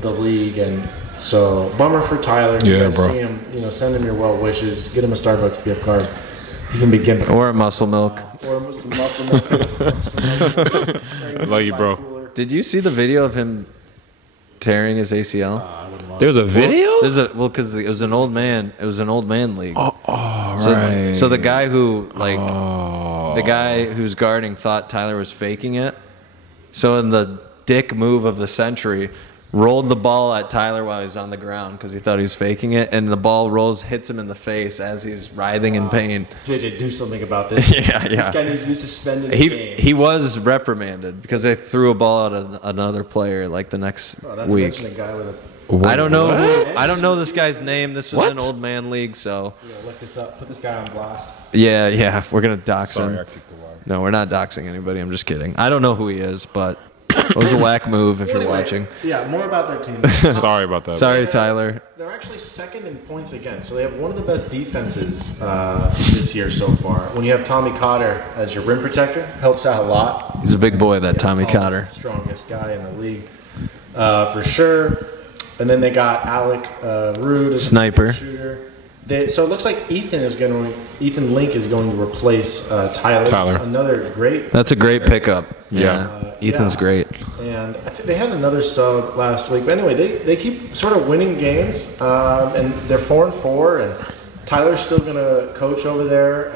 the league, and so bummer for Tyler. You Yeah, guys bro. See him, send him your well wishes. Get him a Starbucks gift card. He's gonna be getting Or a Muscle Milk. or almost the muscle milk. Love you, bro. Did you see the video of him tearing his ACL? There's a video? Because it was an old man. It was an old man league. Oh, So, right. so the guy who Oh. the guy who's guarding thought Tyler was faking it. So in the dick move of the century, rolled the ball at Tyler while he's on the ground because he thought he was faking it, and the ball hits him in the face as he's writhing in pain. JJ, do something about this. Yeah. This guy needs to be suspended. The He game. was reprimanded because they threw a ball at another player like the next That's week. mentioning a guy with a. I don't know. What? I don't know this guy's name. This was an What? old man league, so Look this up. Put this guy on blast. yeah. We're gonna dox Sorry, I him. kicked the wire. No, we're not doxing anybody. I'm just kidding. I don't know who he is, but it was a whack move if you're Anyway, watching. Yeah, more about their team. Sorry about that. Sorry, Tyler. They're actually second in points against, so they have one of the best defenses this year so far. When you have Tommy Cotter as your rim protector, helps out a lot. He's a big boy, that Tommy Tallest, Cotter. strongest guy in the league, for sure. And then they got Alec Rude as a Sniper. shooter. So it looks like Ethan Link is going to replace Tyler. Tyler. Another great. That's a great pickup. Yeah. Ethan's great. And I think they had another sub last week. But anyway, they keep sort of winning games, and they're 4-4. And Tyler's still going to coach over there.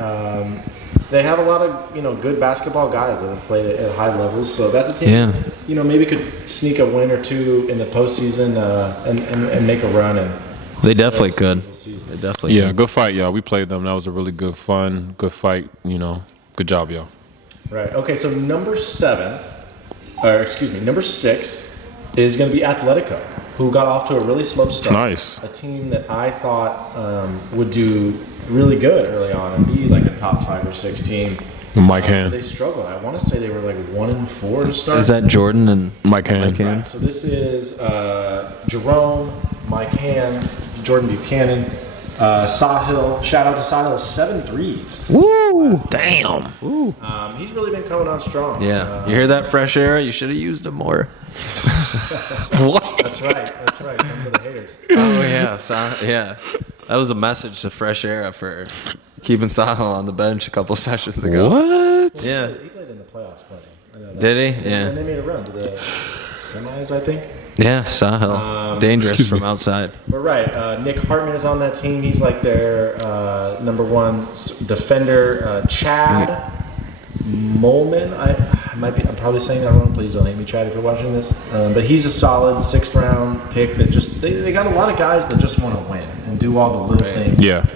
They have a lot of good basketball guys that have played at high levels. So that's a team maybe could sneak a win or two in the postseason and make a run. And they definitely could. They definitely could. Good fight, y'all. We played them. That was a really good fight. Good job, y'all. Right. Okay. So number 6 is going to be Atletico, who got off to a really slow start. Nice. A team that I thought would do really good early on and be like a top 5 or 6 team. Mike Hand. They struggled. I want to say they were like 1-4 to start. Is that Jordan and Mike Hand? Right. So this is Jerome, Mike Hand, Jordan Buchanan, Sahil. Shout out to Sahil, 7 threes. Woo! Damn. Woo. He's really been coming on strong. Yeah. You hear that, Fresh Air? You should have used him more. What? That's right. Come for the haters. Oh, yeah. That was a message to Fresh Air for keeping Sahil on the bench a couple sessions ago. What? Yeah. He played in the playoffs plenty. I know that. Did he? Yeah. And they made a run to the semis, I think. Yeah, Sahil. Dangerous from outside. But right, Nick Hartman is on that team. He's like their number 1 defender. Chad Molman. I'm probably saying that wrong. Please don't hate me, Chad, if you're watching this. But he's a solid 6th round pick that just they got a lot of guys that just want to win and do all the little things. Yeah.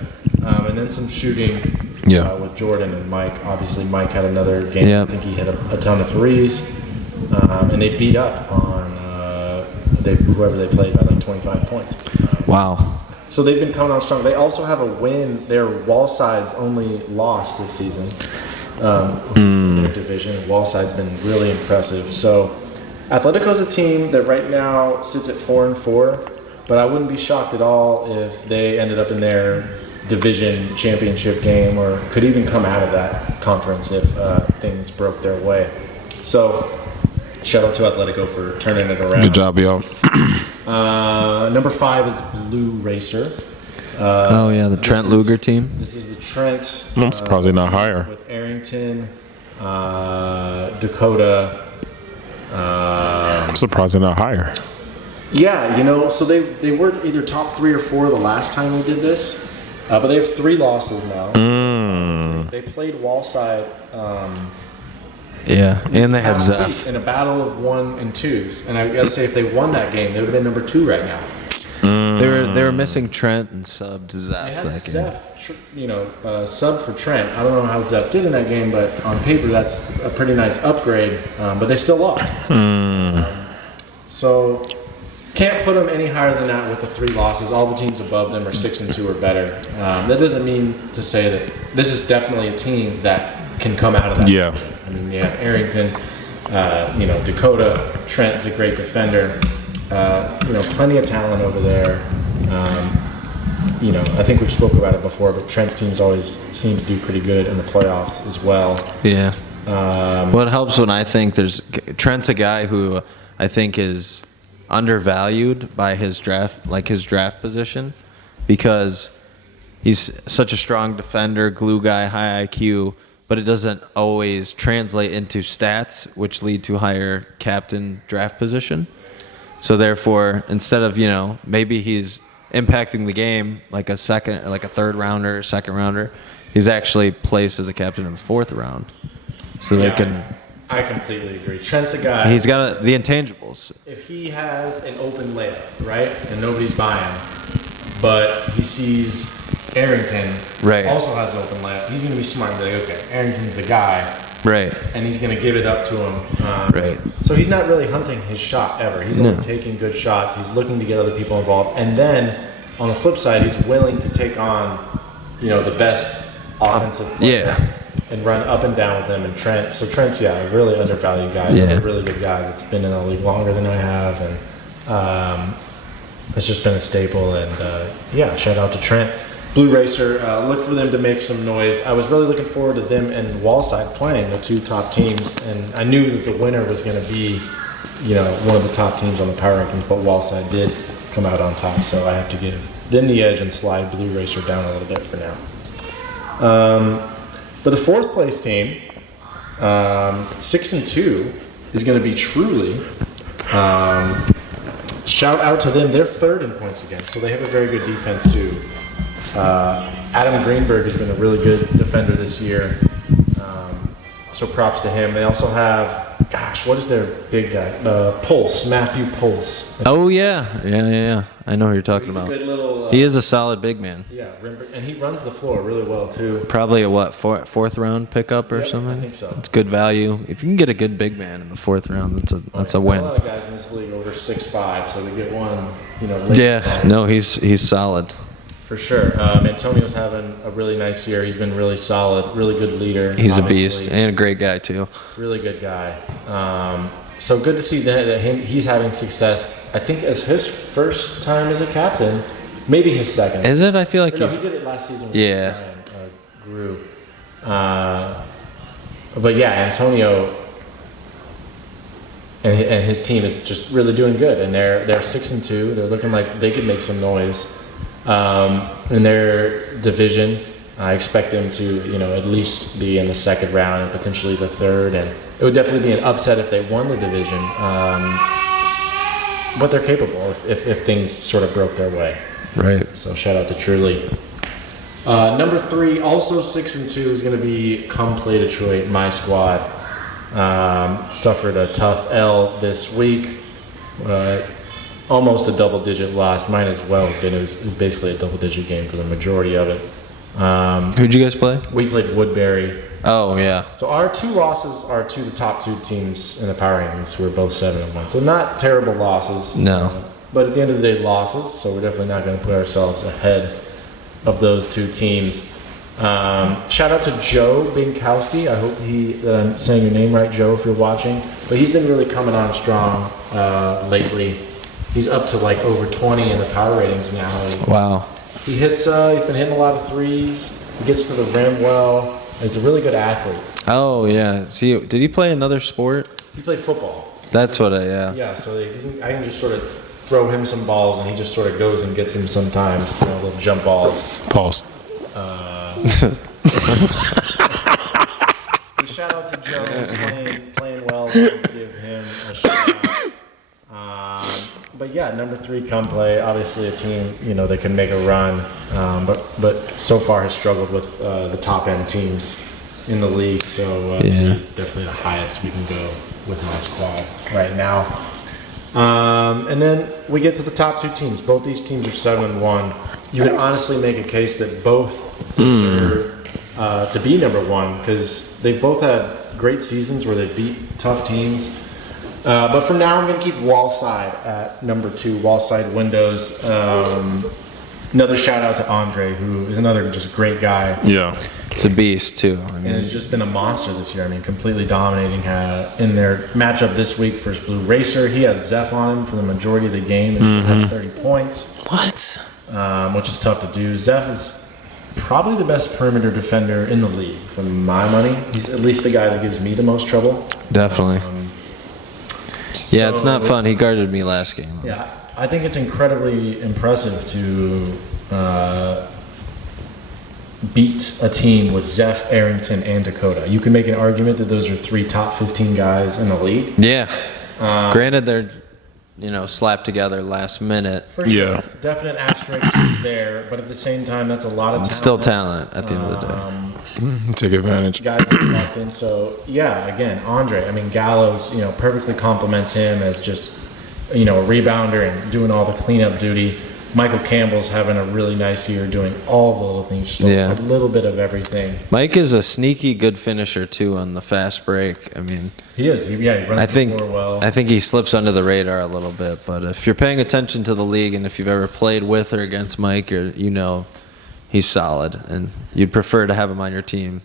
And then some shooting. With Jordan and Mike. Obviously, Mike had another game. Yep. I think he hit a ton of threes. And they beat up on whoever they played by like 25 points. Wow. So they've been coming on strong. They also have a win. Their Wallside's only lost this season. In their division. Wallside's been really impressive. So Atletico's a team that right now sits at 4-4, but I wouldn't be shocked at all if they ended up in their division championship game or could even come out of that conference if things broke their way. So shout out to Atletico for turning it around. Good job, y'all. Number 5 is Blue Racer. The Trent Luger team. This is the Trent. I'm surprised they're not higher. With Arrington, Dakota. I'm surprised they're not higher. Yeah, so they were either top 3 or 4 the last time we did this, but they have 3 losses now. They played Wallside. And they had Zeph. In a battle of 1 and 2s, and I got to say, if they won that game, they would have been number 2 right now. They were missing Trent and sub to Zeph. They had that game. Zeph, sub for Trent. I don't know how Zeph did in that game, but on paper that's a pretty nice upgrade. But they still lost. So can't put them any higher than that with the 3 losses. All the teams above them are 6-2 or better. That doesn't mean to say that this is definitely a team that can come out of that. Yeah. I mean, you have Arrington, Dakota. Trent's a great defender. Plenty of talent over there. I think we've spoke about it before, but Trent's teams always seem to do pretty good in the playoffs as well. Yeah. What helps when I think Trent's a guy who I think is undervalued by his draft position, because he's such a strong defender, glue guy, high IQ, but it doesn't always translate into stats, which lead to higher captain draft position. So therefore, instead of, maybe he's impacting the game like a 3rd rounder, 2nd rounder, he's actually placed as a captain in the 4th round. So they can. I completely agree. Trent's a guy. He's got the intangibles. If he has an open layup, right, and nobody's buying, but he sees Arrington also has an open layup, he's going to be smart and be like, okay, Arrington's the guy. Right. And he's going to give it up to him. So he's not really hunting his shot ever. He's only taking good shots. He's looking to get other people involved. And then on the flip side, he's willing to take on, the best offensive player and run up and down with them. And Trent's, a really undervalued guy. A really good guy that's been in the league longer than I have. And it's just been a staple. And shout out to Trent. Blue Racer, look for them to make some noise. I was really looking forward to them and Wallside playing, the 2 top teams, and I knew that the winner was going to be, one of the top teams on the power rankings, but Wallside did come out on top, so I have to give them the edge and slide Blue Racer down a little bit for now. But the 4th place team 6-2 is going to be Truly. Shout out to them. They're third in points against, so they have a very good defense too. Adam Greenberg has been a really good defender this year, so props to him. They also have, what is their big guy? Matthew Pulse. Oh yeah. I know who you're talking about. A good little, he is a solid big man. Yeah, and he runs the floor really well too. Probably a fourth round pickup or something. I think so. It's good value. If you can get a good big man in the fourth round, that's a win. A lot of guys in this league over 6'5", so they get one, late. No, he's solid. For sure. Antonio's having a really nice year. He's been really solid, really good leader. He's obviously a beast and a great guy too. Really good guy. So good to see that he's having success. I think as his first time as a captain, maybe his second. Is it? I feel like he did it last season with Brian Grew. But yeah, Antonio and his team is just really doing good, and they're 6-2. They're looking like they could make some noise in their division. I expect them to, at least be in the second round and potentially the third, and it would definitely be an upset if they won the division. But they're capable if things sort of broke their way. Right. So shout out to Truly. Number 3, also 6-2, is going to be Come Play Detroit, my squad. Suffered a tough L this week. Almost a double-digit loss. Might as well have been. It was basically a double-digit game for the majority of it. Who'd you guys play? We played Woodbury. Oh, yeah. So our 2 losses are to the top 2 teams in the power rankings, who are both 7-1. So not terrible losses. No. But at the end of the day, losses. So we're definitely not going to put ourselves ahead of those 2 teams. Shout out to Joe Binkowski. I hope that I'm saying your name right, Joe, if you're watching. But he's been really coming on strong lately. He's up to like over 20 in the power ratings now. Wow. He hits. He's been hitting a lot of threes. He gets to the rim well. He's a really good athlete. Oh yeah. Did he play another sport? He played football. That's what Yeah. So I can just sort of throw him some balls, and he just sort of goes and gets him sometimes. Little jump balls. Pause. Shout out to Joe. He's playing well. Give him a shout out. But yeah, number 3, Come Play. Obviously, a team that can make a run, but so far has struggled with the top end teams in the league. So he's definitely the highest we can go with my squad right now. And then we get to the top 2 teams. Both these teams are 7-1. You can honestly make a case that both deserve to be number 1 because they both had great seasons where they beat tough teams. But for now, I'm going to keep Wallside at number 2, Wallside Windows. Another shout out to Andre, who is another just great guy. Yeah. It's a beast, too. And has just been a monster this year. Completely dominating in their matchup this week versus Blue Racer. He had Zeph on him for the majority of the game and had 30 points. What? Which is tough to do. Zeph is probably the best perimeter defender in the league, for my money. He's at least the guy that gives me the most trouble. Definitely. Yeah, it's not fun. He guarded me last game. Yeah, I think it's incredibly impressive to beat a team with Zeph, Arrington, and Dakota. You can make an argument that those are 3 top 15 guys in the league. Yeah. Granted, they're slapped together last minute. For sure. Yeah. Definite asterisk there, but at the same time, that's a lot of talent. It's still talent at the end of the day. Take advantage. Guys that locked in. So yeah, again, Andre. Gallows, perfectly complements him as just, a rebounder and doing all the cleanup duty. Michael Campbell's having a really nice year doing all the little things, just a little bit of everything. Mike is a sneaky good finisher too on the fast break. He is. He runs the floor well. I think he slips under the radar a little bit, but if you're paying attention to the league and if you've ever played with or against Mike, he's solid, and you'd prefer to have him on your team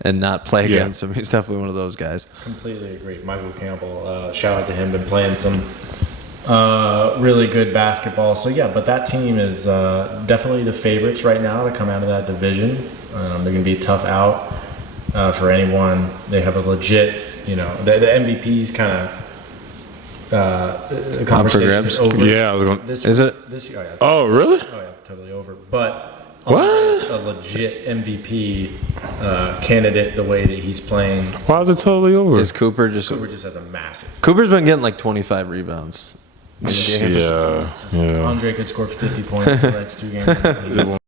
and not play against him. He's definitely one of those guys. Completely agree. Michael Campbell, shout out to him, been playing some really good basketball. So yeah, but that team is definitely the favorites right now to come out of that division. They're going to be a tough out for anyone. They have a legit, the MVP's kind of conversation is over. Yeah, I was going. This is year, it? This year, Oh, really? Oh yeah, it's totally over. But Andre's a legit MVP candidate the way that he's playing. Why is it totally over? Is Cooper just has a massive. Cooper's been getting like 25 rebounds. Yeah. Andre could score 50 points the next 2 games.